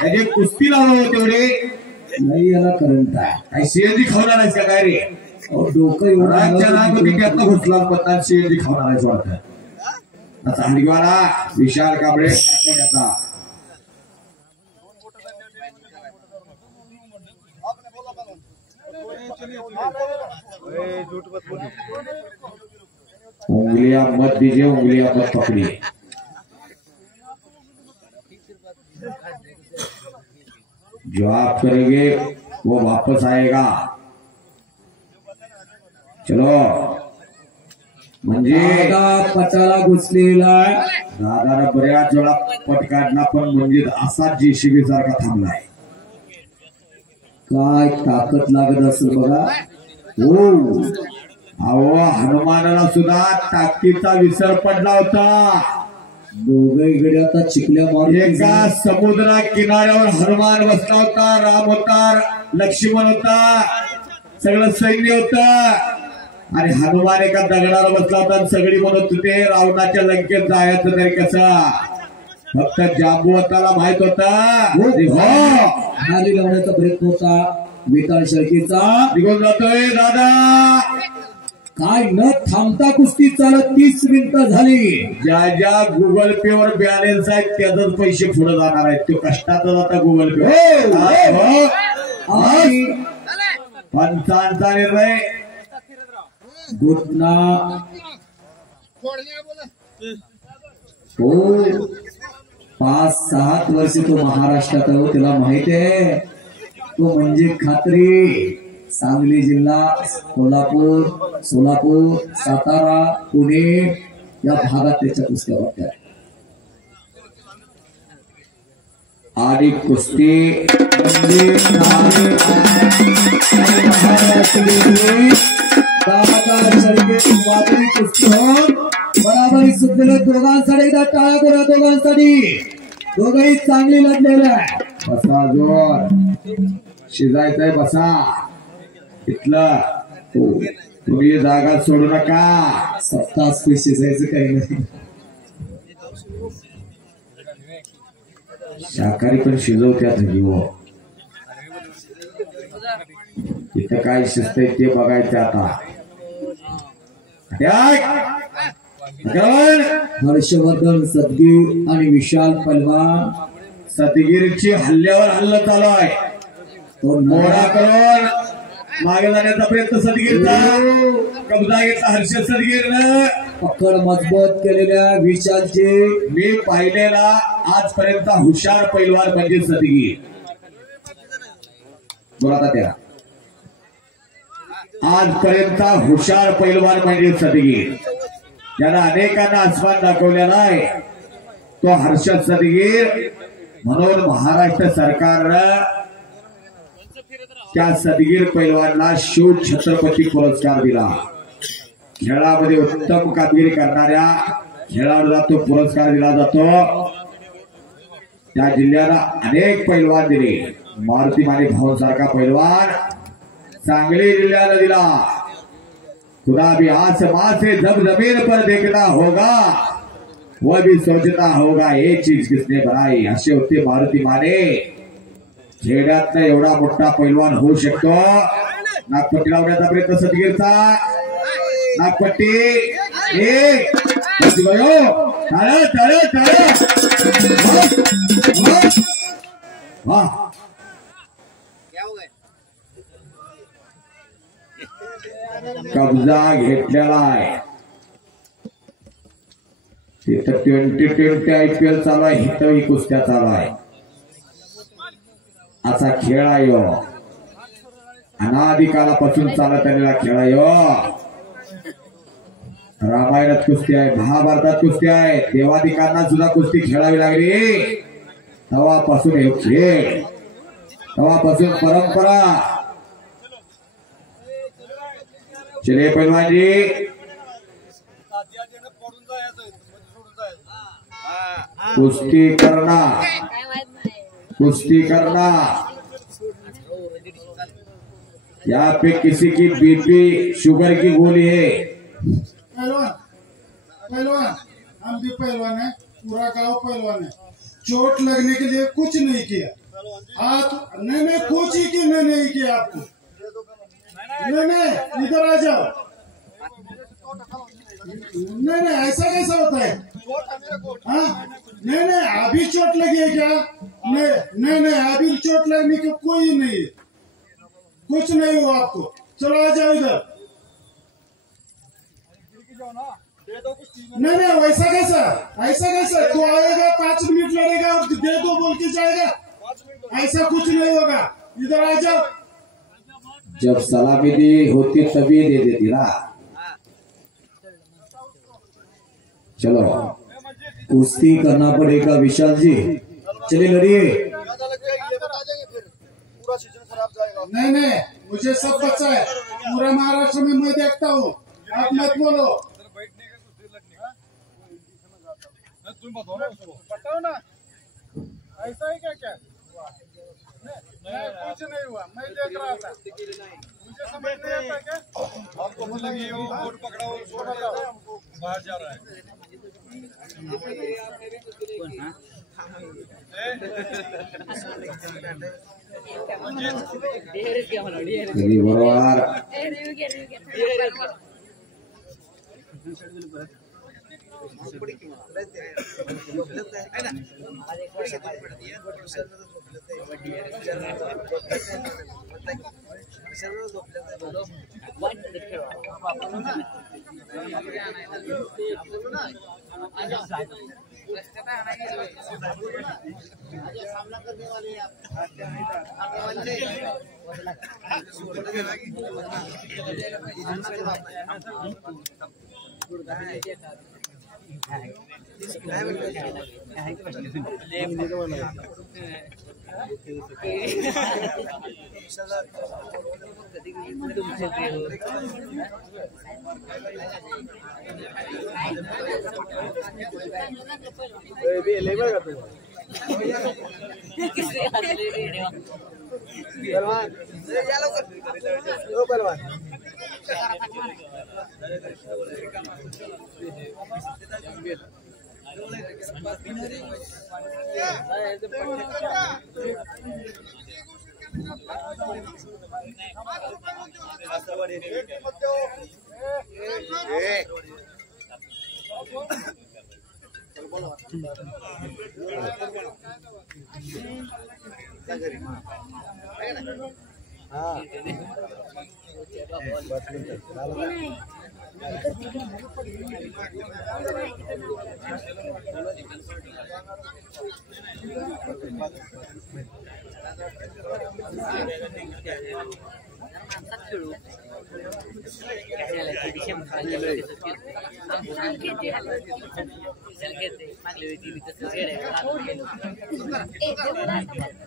त्याचे कुस्ती लावलं तेवढे नाही. याला करंट आहे. काय सीएनजी खावणार आहेस का काय रे? डोकं एवढं त्यातनं घुसला म्हणतात सीएनजी खावणार आहेस वाटतं. आता हंडीवाला विशाल कांबळे त्याचा उंगलियां मत दीजिए, उंगलियां मत पकड़िए. जो आप करेंगे वो वापस आएगा. चलो. म्हणजे पटाला घुसलेला दादाला बऱ्याच वेळा पट काढला, पण म्हणजे असा जेसीबी सारखा थांबलाय. काय ताकद लागत असेल बघा. हो. अहो हनुमानाला सुद्धा ताकदीचा विसर पडला होता. दोघे आता चिखल्या मारून एका समुद्रा किनाऱ्यावर हनुमान बसला होता, राम होता, लक्ष्मण होता, सगळं सैन्य होतं. आणि हनुमान एका दगडावर बसला होता आणि सगळी म्हणत होते रावणाच्या लंकेत जायचं तरी कसं. फक्त जांबुवताला माहित होता खाली लावण्याचा प्रयत्न होता विठाल शेळकेचा. निघून जातोय दादा. काय न थांबता कुस्ती चालत 30 मिनिटं झाली. ज्या गुगल पे वर बॅलन्स आहेत त्याच पैसे पुढे जाणार आहेत. तो कष्टाचा जाता गुगल पे. पंचांचा निर्णय घुटना. हो 5-7 वर्ष तो महाराष्ट्रात आहे. त्याला माहिती आहे तो म्हणजे खात्री. सांगली जिल्हा, कोल्हापूर, सोलापूर, सातारा, पुणे या भागात त्याच्या कुस्त्या होत्या. आणि कुस्ती बराबरी सुटलेले दोघांसाठी एकदा टाळा करा. दोघांसाठी दोघंही चांगली लढलेलं आहे. बसा जोर शिजायचंय. बसा इथलं. तुम्ही जागा सोडू नका. सत्ताच पैसे जायचं काही नाही. शाकाहारी पण शिजवत्यात हो. इथं काय शिस्त आहे ते बघायचं आता. हर्षवर्धन सदगीर आणि विशाल पलवान. सदगीरची हल्ल्यावर हल्ला चालू आहे. तो मोडा करून मागे जाण्याचा प्रयत्न सदगीरचा. कब्जा घेतला हर्ष सदगीरनं. पकड मजबूत केलेल्या विशालचे मी पाहिलेला आजपर्यंत हुशार पैलवान म्हणजे सदगीर. बोला त्या आजपर्यंत हुशार पैलवान म्हणजे सदगीर. त्याला अनेकांना आसमान दाखवलेला आहे तो हर्षद सदगीर. म्हणून महाराष्ट्र सरकारनं त्या सदगीर पैलवानला शिव छत्रपती पुरस्कार दिला. खेळामध्ये उत्तम कामगिरी करणाऱ्या खेळाडूला तो पुरस्कार दिला जातो। त्या जिल्ह्याला अनेक पैलवान दिले, मारुती माने भाऊ सारखा पैलवान सांगली जिल्ह्याला दिला। खुदा भी आसमां से जब जमीन पर देखना होगा वो भी सोचना होगा ये चीज किसने बनाई, असे होते मारुती माने। खेड्यात एवढा मोठा पैलवान होऊ शकतो। नागपट्टी लावण्याचा प्रयत्न सदगीरचा, नागपट्टी एक टाळ्या टाळ्या टाळ्या, वाह कब्जा घेतलेला आहे। तिथं 2020 IPL चालू आहे, इथं ही कुस्त्या चालू आहे। असा खेळ आहे अनादी काळापासून चालत आलेला खेळ आहे। रामायणात कुस्ती आहे, महाभारतात कुस्ती आहे, देवादिकांना सुद्धा कुस्ती खेळावी लागली। तेव्हापासून हे खेळ, तेव्हापासून परंपरा। चले पैलवान जी, कुस्ती करना, कुस्ती करना। यहाँ पे किसी की बीपी शुगर की गोली है। पहलवान पहलवान हम भी पहलवान है, पूरा गांव पहलवान है। चोट लगने के लिए कुछ नहीं किया, हाथ नहीं कुछ ही की नहीं किया आपको। नहीं इधर आ जाओ। नहीं ऐसा कैसा होता है? हाँ नहीं अभी चोट लगी है क्या? नहीं अभी चोट लगने का कोई नहीं है, कुछ नहीं हुआ आपको। चलो आ जाओ इधर। नहीं वैसा कैसा, ऐसा कैसा? तो आएगा 5 मिनट लड़ेगा और दे दो बोल के जाएगा, ऐसा कुछ नहीं होगा। इधर आ जाओ। जब सलामी दी होती तभी दे देती ना। चलो कुश्ती करना पड़ेगा विशाल जी, चलिए लड़िए। नहीं मुझे सब पता है, पूरा महाराष्ट्र में मैं देखता हूँ, आप मत बोलो। बताओ ना ऐसा है क्या? नहीं कुछ नहीं हुआ, मैं देख रहा था, मुझे समझ नहीं आता क्या? आपको मतलब ये बोर्ड पकड़ा बाहर जा रहा है। सामना करने वाले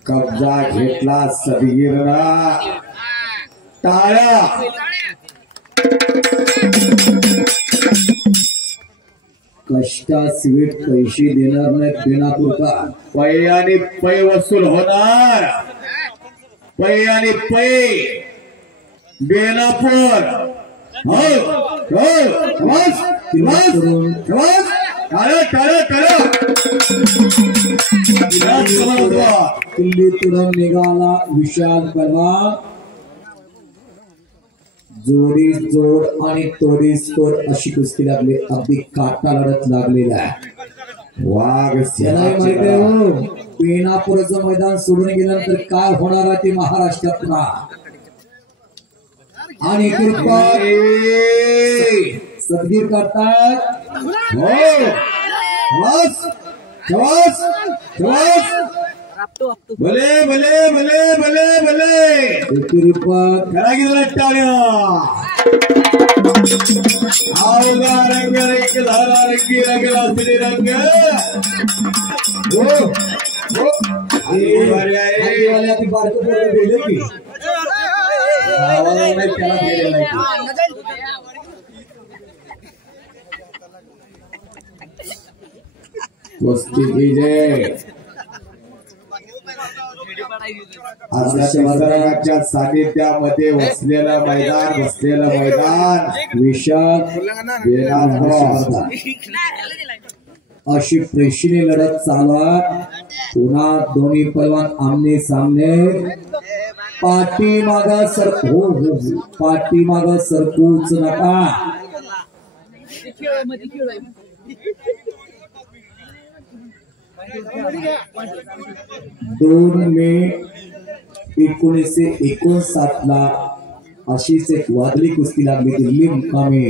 कब्जा घेतला सदगीरला, टाळ्या। कष्टाशिवाय पैसे देणार नाहीत बेनापूरकर. पै आणि पै वसूल होणार. पै आणि पै बेनापूर. हो हो बस बस बस. किल्लीतून निघाला विशाल पहलवान. जोडी जोड आणि तोडीस तोड अशी कुस्ती लागली. अगदी काटा लढत लागलेला आहे. वाघ त्यालाही माहिती आहे हो बेनापूरचं मैदान सोडून गेल्यानंतर काय होणार आहे ते महाराष्ट्रातला. आणि कृपा सदगीर करतात. हो बस बस बस. भले भले भले भले भले. कृपा करा गेला टाळ्या. आवगा रंग रंग झाला रंगी रंगला श्री रंग. हो हो आईवाल्या ती बारकं पोरगं गेलं की गावाला नाही त्याला गेलेला आहे. कुस्ती कीजिए. आदर्शच्या सानिध्यामध्ये बसलेलं मैदान विशाल बेनापूर. अशी प्रेक्षणीय लढत चालू आहे. पुन्हा दोन्ही पैलवान आमने सामने. पाठीमाग सरकू हो पाठीमाग सरकूच नका. 2 मे 1959 ला अशीच एक वादळी कुस्ती लागली. दिल्ली मुक्कामी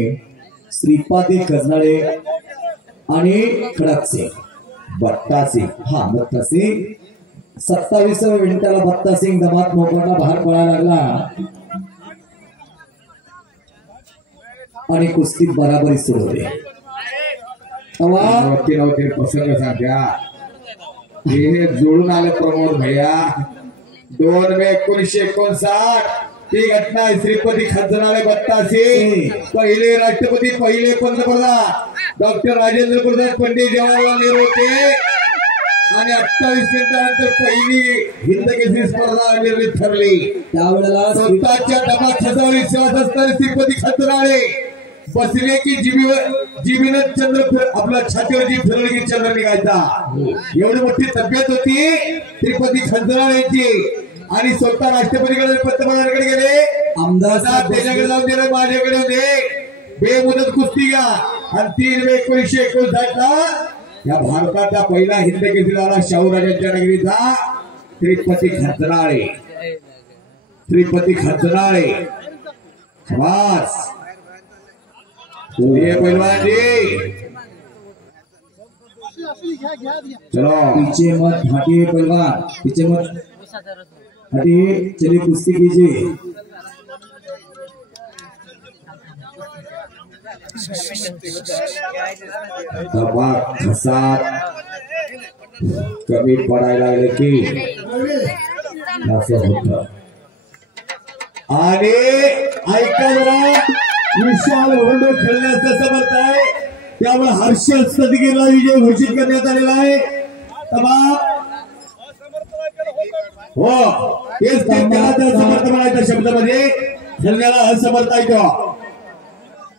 श्रीपादी गजनाळे आणि खडक सिंग बट्टा सिंग. हा बट्टा सिंग 27व्या मिनिटाला बट्टा सिंग दमात मोकडला बाहेर पळायला लागला आणि कुस्ती बराबरी सुरू होते. नव्हते प्रसंग सांगा. हे जोडून आले प्रमोद भैया. 2 मे 1959 ती घटना आहे. श्रीपती खजनाळे बट्टा सिंग पहिले राष्ट्रपती, पहिले पंतप्रधान डॉक्टर राजेंद्र प्रसाद पंडित जवाहरलाल नेहरू होते. आणि 28 मिनिटानंतर पहिली हिंद केसरी स्पर्धा निर्मित ठरली. त्यावेळेला स्वतःच्या दमात खजावर विश्वास असणारे श्रीपती खजनाळे बसले की जीबीनं चंद्र आपला छातीवर जी फिरवली की चंद्र निघायचा. एवढी मोठी तब्येत होती श्रीपती खजनाळेची. आणि स्वतः राष्ट्रपतीकडे पंतप्रधानांकडे गेले. आमदार त्याच्याकडे जाऊन दिले, माझ्याकडे होते. बेमुदत कुस्ती घ्या. आणि 3 मे 1959 ला या भारताचा पहिला हिंद केसरी झाला शाहूराजांच्या नगरीचा श्रीपती खजनाळे. श्रीपती खजनाळे बस. ये पहलवान जी चलो पीछे मत हटिए पहलवान, पीछे मत हटिए. चलिए कुश्ती कीजिए. दबाव घसात कमी पडायला लागले की असं होतं. आणि ऐका जरा विशाल होंडो खेळण्याचं समर्थ आहे. त्यामुळे हर्षद सदगीरला विजय घोषित करण्यात आलेला आहे. हो तेच त्याला समर्थ म्हणायचं शब्दामध्ये. खेळण्याला असमर्थ आहे तो.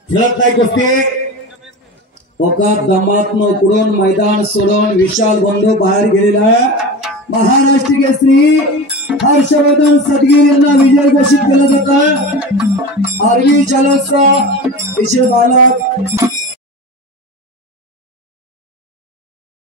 खेळत नाही कुस्ती. दमात उकडून मैदान सोडून विशाल बंधू बाहेर गेलेला आहे. महाराष्ट्र केसरी हर्षवर्धन सदगीर यांना विजय घोषित केला जात आहे. आर्मी चालकचा विजय बालक